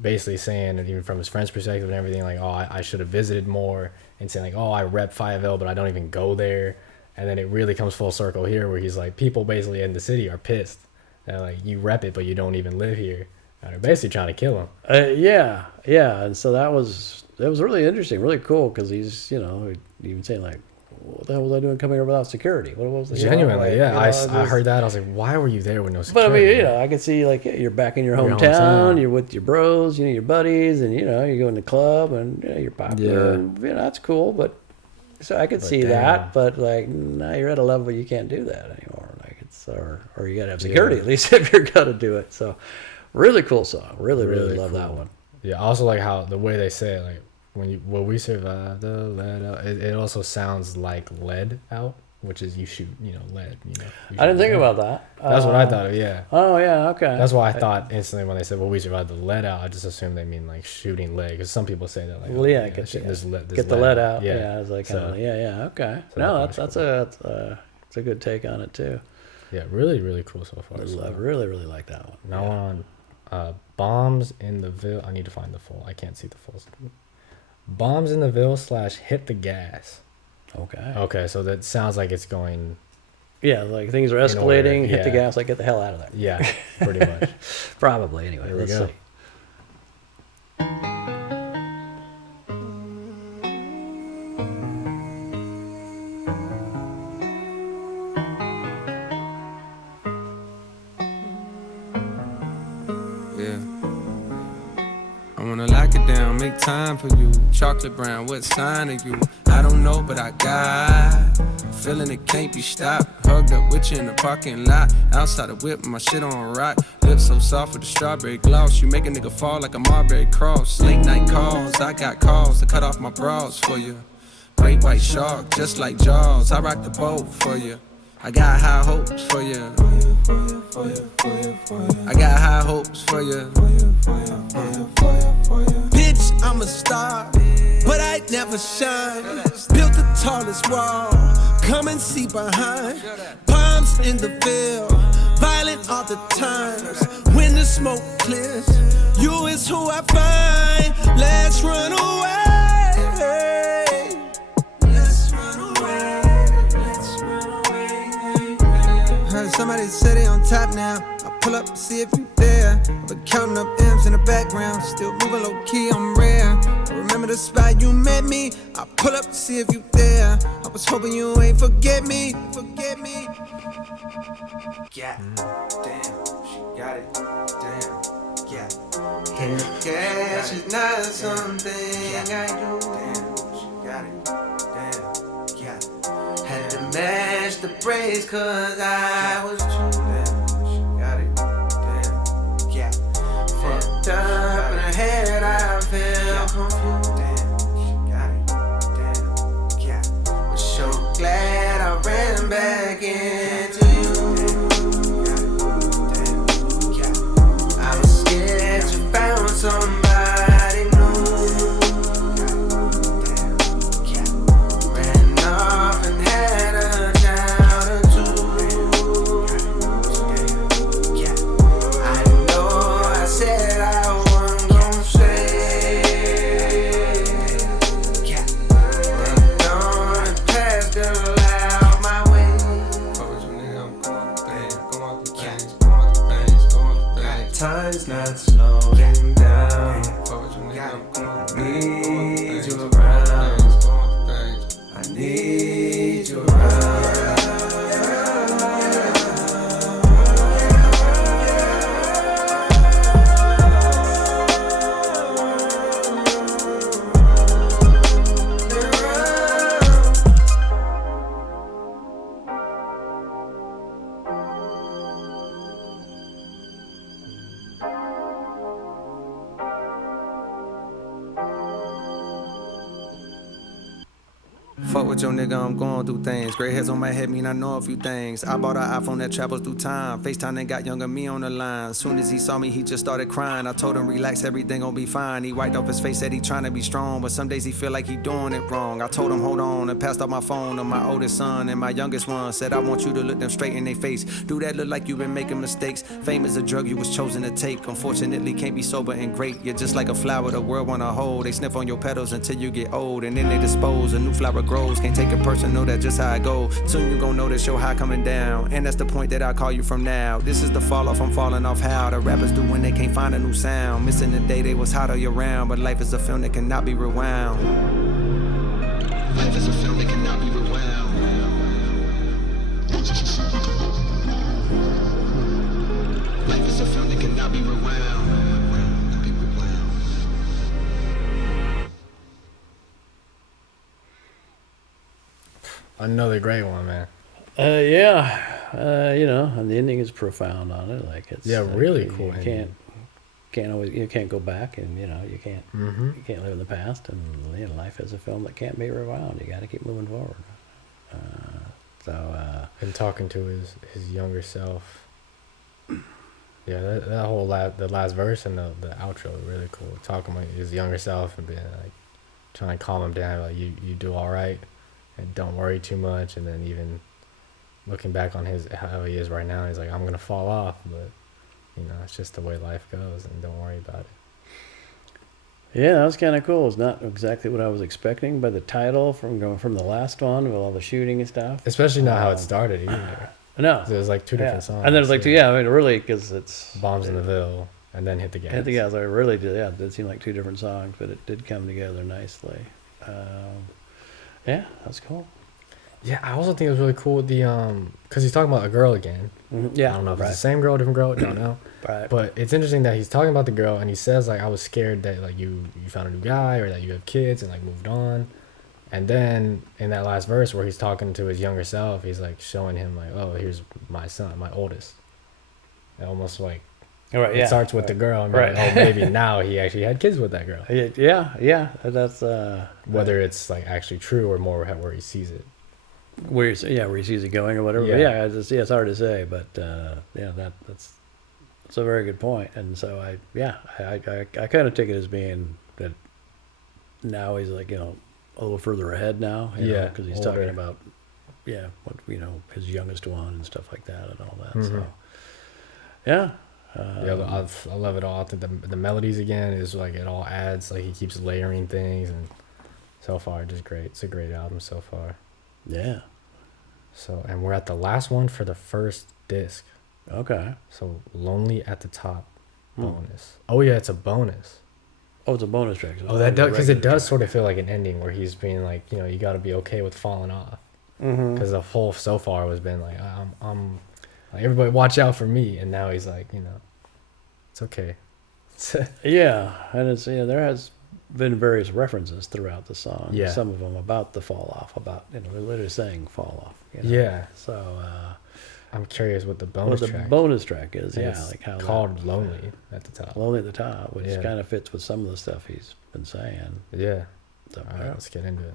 basically saying, and even from his friend's perspective and everything, like, oh, I should have visited more, and saying like, oh, I rep 5L, but I don't even go there. And then it really comes full circle here, where he's like, people basically in the city are pissed that like you rep it, but you don't even live here. And they're basically trying to kill him. And so that was really interesting, really cool, because he's even saying like, what the hell was I doing coming here without security? What was the genuinely? I heard that. I was like, why were you there with no security? But I mean, I could see like you're back in your hometown, you're with your bros, your buddies, and you go in the club and you're popular. And, that's cool, but so I could see that. But like now you're at a level you can't do that anymore. Like it's or you gotta have security at least if you're gonna do it. So. Really cool song. Really love that one. Yeah, I also like how the way they say it, like when we survive the let out, it also sounds like lead out, which is you shoot, lead. I didn't think about that. That's what I thought of. Yeah. Oh yeah, okay. That's why I thought instantly when they said, "Well, we survived the let out," I just assumed they mean like shooting lead, because some people say that like, well, get the lead out. Yeah, it's like so, okay. So that's a good take on it too. Yeah, really cool so far. I really like that one. Now on. Bombs in the Ville. I need to find the full. I can't see the full. Bombs in the Ville / hit the gas. Okay, so that sounds like it's going. Yeah, like things are escalating. Hit the gas. Like get the hell out of there. Yeah, pretty much. Probably anyway. Let's see. Make time for you, chocolate brown, what sign are you? I don't know, but I got feeling it can't be stopped. Hugged up with you in the parking lot, outside the whip, my shit on rock. Lips so soft with the strawberry gloss, you make a nigga fall like a Marbury cross. Late night calls, I got calls to cut off my bras for you. Great white shark, just like Jaws, I rock the boat for you. I got high hopes for you. I got high hopes for you. Bitch, I'm a star, but I never shine. Built the tallest wall, come and see behind. Palms in the Ville, violent smiling all the times. When the smoke clears, you is who I find. Let's run away. Let's run away. Let's run away. Heard somebody say they on top now. I pull up to see if you there. I've been counting up M's in the background. Still moving low key, I'm rare. I remember the spot you met me. I pull up to see if you there. I was hoping you ain't forget me. Forget me. Yeah, damn, she got it. Damn, yeah. Cash is not something I do. Damn, she got it. Damn, yeah. Had to match the praise 'cause I was true. Damn, she got it. Damn, yeah. Fucked up in her head, I feel confused. Damn, she got it. Damn, yeah. Was so glad I ran back into you. Found somebody new. Ran off and had a child or two. I know I said I wasn't gon' stay. Went on and passed the out my way. Fuck with you, nigga, I'm going through things, going through things, going through things, going through things. Time's not slowing down. Fuck with you, nigga, I'm going through Need things, you going around. through things. I need you around. Fuck with your nigga, I'm going through things. Gray hairs on my head mean I know a few things. I bought an iPhone that travels through time. FaceTime and got younger me on the line. Soon as he saw me, he just started crying. I told him, relax, everything gon' be fine. He wiped off his face, said he tryna be strong. But some days he feel like he doing it wrong. I told him, hold on, and passed off my phone to my oldest son. And my youngest one said, I want you to look them straight in their face. Do that look like you been making mistakes. Fame is a drug you was chosen to take. Unfortunately, can't be sober and great. You're just like a flower the world wanna hold. They sniff on your petals until you get old. And then they dispose, a new flower grows. Can't take it personal, that's just how I go. Soon you gon' notice your high coming down. And that's the point that I call you from now. This is the fall off, I'm falling off how the rappers do when they can't find a new sound. Missing the day they was hot all year round. But life is a film that cannot be rewound. Life is a film that cannot be rewound. Life is a film that cannot be rewound. Another great one, man. You know, and the ending is profound on it. Like it's really you, cool. You can't go back, and you know you can't live in the past, and you know, life is a film that can't be rewound. You got to keep moving forward. And talking to his younger self. Yeah, that whole the last verse and the outro are really cool. Talking about his younger self and being like trying to calm him down, like you do all right. And don't worry too much, and then even looking back on how he is right now, he's like, I'm gonna fall off, but you know, it's just the way life goes, and don't worry about it. Yeah, that was kind of cool. It's not exactly what I was expecting by the title from going from the last one with all the shooting and stuff. Especially not how it started either. No, there's like two different songs, and there's like two. Yeah, I mean, really, because it's Bombs in the Ville, and then Hit the Gas. Hit the Gas. I really did. Yeah, it did seem like two different songs, but it did come together nicely. Yeah, that's cool. Yeah, I also think it was really cool with the because he's talking about a girl again. Yeah, I don't know if it's the same girl, different girl, don't know. Right. But it's interesting that he's talking about the girl, and he says like, I was scared that like you found a new guy, or that you have kids and like moved on. And then in that last verse where he's talking to his younger self, he's like showing him like, oh, here's my son, my oldest. And almost like it starts with the girl, and like, oh, maybe now he actually had kids with that girl. Yeah, that's whether it's like actually true or more where he sees it. Where he sees it going or whatever. Yeah, it's hard to say, but that's a very good point. And so I kind of take it as being that now he's like, you know, a little further ahead now, because he's talking about what, you know, his youngest one and stuff like that and all that. So Yeah. I love it all. I think the melodies again is like it all adds, like he keeps layering things, and so far just great. It's a great album so far. Yeah. So, and we're at the last one for the first disc. Okay. So Lonely at the Top bonus. Oh yeah, it's a bonus. Oh, it's a bonus track. So Oh, that does, because it does sort of feel like an ending where he's being like, you know, you got to be okay with falling off. Because the whole so far has been like, I'm like, everybody watch out for me, and now he's like, you know, it's okay. Yeah, and it's, you know, there has been various references throughout the song. Yeah. Some of them about the fall off, about, you know, we're literally saying fall off. You know? Yeah. So I'm curious what the what bonus the track. bonus track is. And Yeah, it's like how called Lonely at the Top. Lonely at the Top, which Yeah. kind of fits with some of the stuff he's been saying. Yeah. So, All right, let's get into it.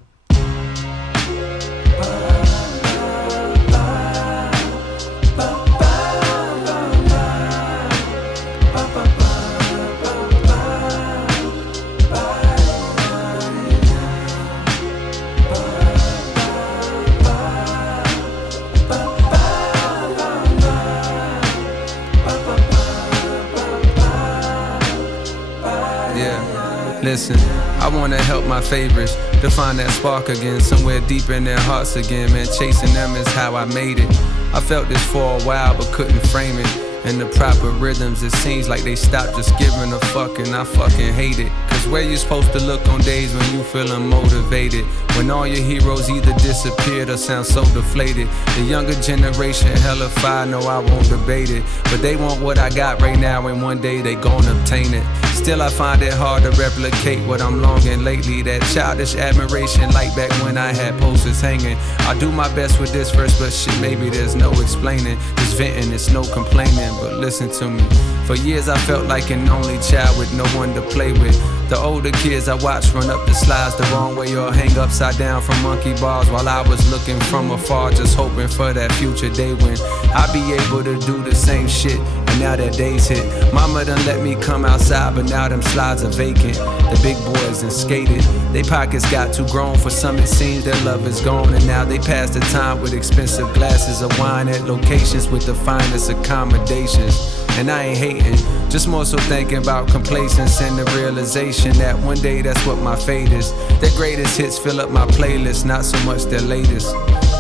Yeah, listen, I wanna help my favorites to find that spark again, somewhere deep in their hearts again. Man, chasing them is how I made it. I felt this for a while but couldn't frame it. In the proper rhythms, it seems like they stopped just giving a fuck, and I fucking hate it. Cause where you supposed to look on days when you feel unmotivated? When all your heroes either disappeared or sound so deflated. The younger generation hella fire, no I won't debate it. But they want what I got right now, and one day they gon' obtain it. Still I find it hard to replicate what I'm longing lately. That childish admiration like back when I had posters hanging. I do my best with this verse, but shit, maybe there's no explaining. Just venting, it's no complaining. But listen to me, for years I felt like an only child with no one to play with. The older kids I watched run up the slides the wrong way or hang upside down from monkey bars, while I was looking from afar, just hoping for that future day when I'd be able to do the same shit. And now that day's hit, mama done let me come outside, but now them slides are vacant. The big boys done skated, they pockets got too grown. For some it seems their love is gone, and now they pass the time with expensive glasses of wine at locations with the finest accommodations. And I ain't hating, just more so thinking about complacence and the realization that one day that's what my fate is. Their greatest hits fill up my playlist, not so much their latest.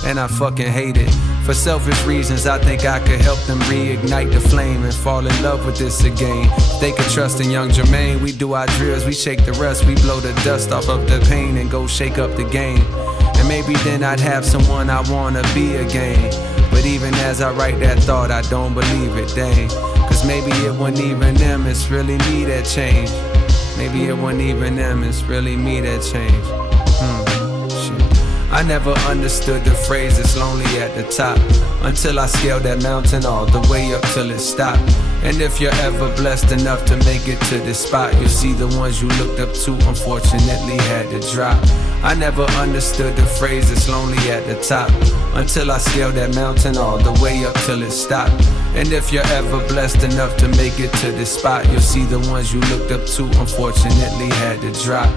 And I fucking hate it. For selfish reasons, I think I could help them reignite the flame and fall in love with this again. If they could trust in young Jermaine, we do our drills, we shake the rust, we blow the dust off of the pain and go shake up the game. And maybe then I'd have someone I wanna be again. But even as I write that thought, I don't believe it, dang. Cause maybe it wasn't even them, it's really me that changed. Maybe it wasn't even them, it's really me that changed. Shit. I never understood the phrase it's lonely at the top, until I scaled that mountain all the way up till it stopped. And if you're ever blessed enough to make it to this spot, you'll see the ones you looked up to unfortunately had to drop. I never understood the phrase it's lonely at the top, until I scaled that mountain all the way up till it stopped. And if you're ever blessed enough to make it to this spot, you'll see the ones you looked up to unfortunately had to drop.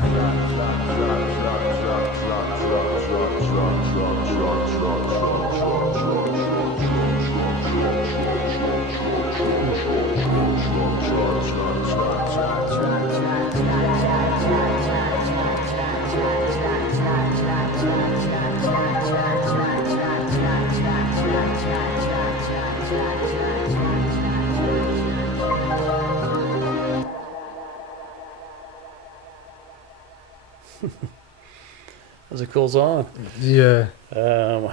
That's a cool song. Yeah. Um,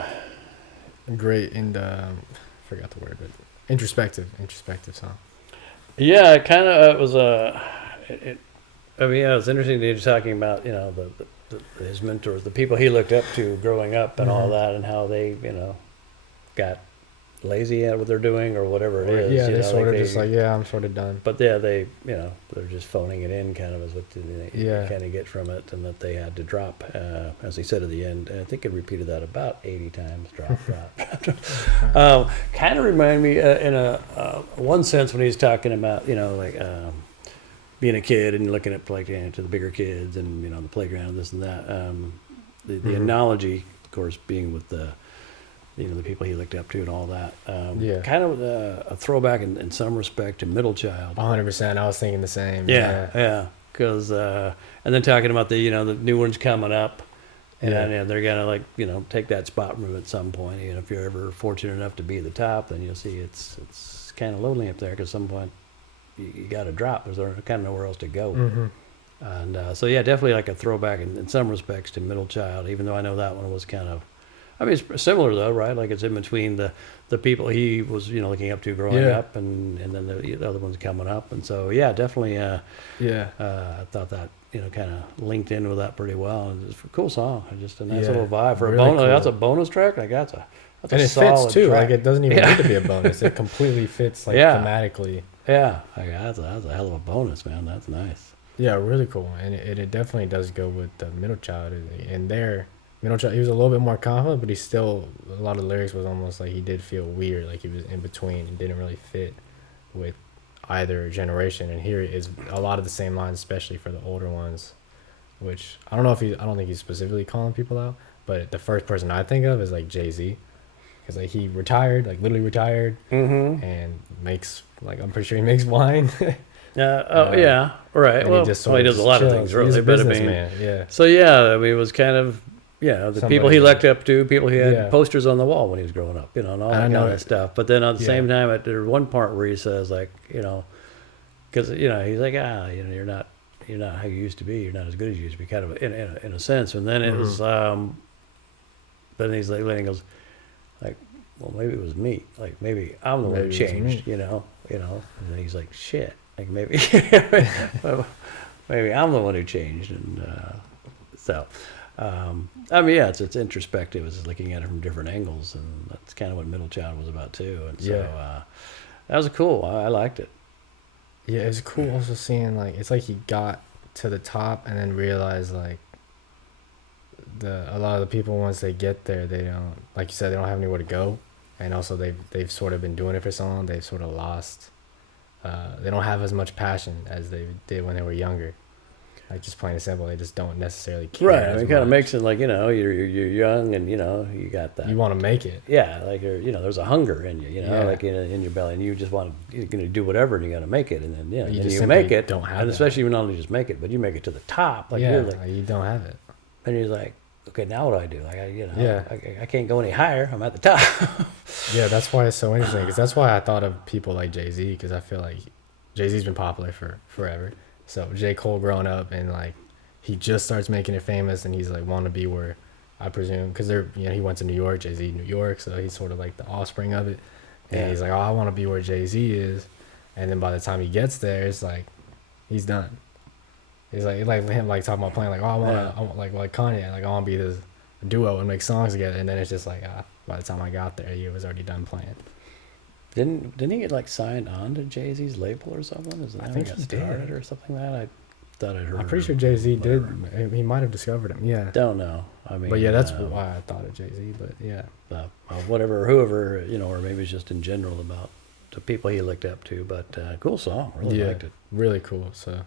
Great, and forgot the word, but introspective song. Yeah, it kind of was I mean, yeah, it's interesting that you're talking about, you know, his mentors, the people he looked up to growing up, and all that, and how they, you know, got lazy at what they're doing or whatever it is. Yeah, you they know, sort of they, just like, yeah, I'm sort of done. But yeah, they, you know, they're just phoning it in, kind of, is what they Yeah. kind of get from it, and that they had to drop, as he said at the end. And I think it repeated that about 80 times. Drop. Kind of reminded me in a one sense when he's talking about, you know, like being a kid and looking at like, to the bigger kids and, you know, the playground, this and that. The analogy, of course, being with the the people he looked up to and all that. Yeah. Kind of a throwback in some respect to Middle Child. 100%. I was thinking the same. Yeah. Because and then talking about the new ones coming up, and they're gonna like take that spot from him at some point. If you're ever fortunate enough to be at the top, then you'll see it's kind of lonely up there because at some point you got to drop. There's kind of nowhere else to go. Mm-hmm. And so definitely like a throwback in some respects to Middle Child. Even though I know that one was kind of, I mean, it's similar though, right? Like it's in between the people he was looking up to growing up, and then the other ones coming up. And so definitely. I thought that kind of linked in with that pretty well. And it's a cool song. Just a nice little vibe for really a bonus. cool. That's a bonus track. Like that's a and it solid fits too. track. Like it doesn't even need to be a bonus. It completely fits like thematically. Yeah, like, that's a hell of a bonus, man. That's nice. Yeah, really cool. And it definitely does go with the Middle Child. And there, Middle Child, he was a little bit more confident, but he still, a lot of lyrics was almost like he did feel weird, like he was in between and didn't really fit with either generation. And here is a lot of the same lines, especially for the older ones, which I don't think he's specifically calling people out, but the first person I think of is like Jay-Z. Because like he retired, like literally retired, and makes, like, I'm pretty sure he makes wine. Yeah, right. Well, he does a lot of things, really. He's a But businessman, yeah. So I mean, it was kind of the people he looked up to, people he had posters on the wall when he was growing up, and all that kind of stuff. But then at the same time, there's one part where he says like, because he's like, you're not how you used to be. You're not as good as you used to be, kind of in a sense. And then it was, then he's like, then he goes, like, well, maybe it was me. Like maybe I'm the one who changed. And then he's like, shit. Like maybe I'm the one who changed. And so, I mean, it's introspective. It's looking at it from different angles, and that's kind of what Middle Child was about too. And so that was cool. I liked it. Yeah, it's cool also seeing like it's like he got to the top and then realized like a lot of the people once they get there, they don't, like you said, they don't have anywhere to go, and also they've sort of been doing it for so long, they've sort of lost. They don't have as much passion as they did when they were younger. Like just plain and simple, they just don't necessarily care. Right, I mean, it kind of makes it like you're young and you got that. You want to make it. Yeah, like there's a hunger in you, like in your belly, and you just you're going to do whatever, and you got to make it, and then you then just you make it, don't have and that. especially when not only just make it, but you make it to the top. Like you're like, you don't have it. And you're like, okay, now what do I do? Like I can't go any higher. I'm at the top. Yeah, that's why it's so interesting. Because that's why I thought of people like Jay-Z. Because I feel like Jay-Z's been popular for forever. So J. Cole growing up and like he just starts making it famous, and he's like want to be where, I presume, because he went to New York, Jay-Z New York, so he's sort of like the offspring of it. And he's like, oh, I want to be where Jay-Z is. And then by the time he gets there, it's like he's done. It's like him like talking about playing like, oh, I want like Kanye, like I want to be this duo and make songs together. And then it's just like by the time I got there, he was already done playing. Didn't he get like signed on to Jay-Z's label or something? I think he did or something like that. I thought I'd heard. I'm pretty sure Jay-Z did. He might have discovered him. Yeah. Don't know. I mean, but yeah, that's why I thought of Jay-Z. But yeah. Whoever, or maybe it's just in general about the people he looked up to. But cool song. Really liked it. Really cool. So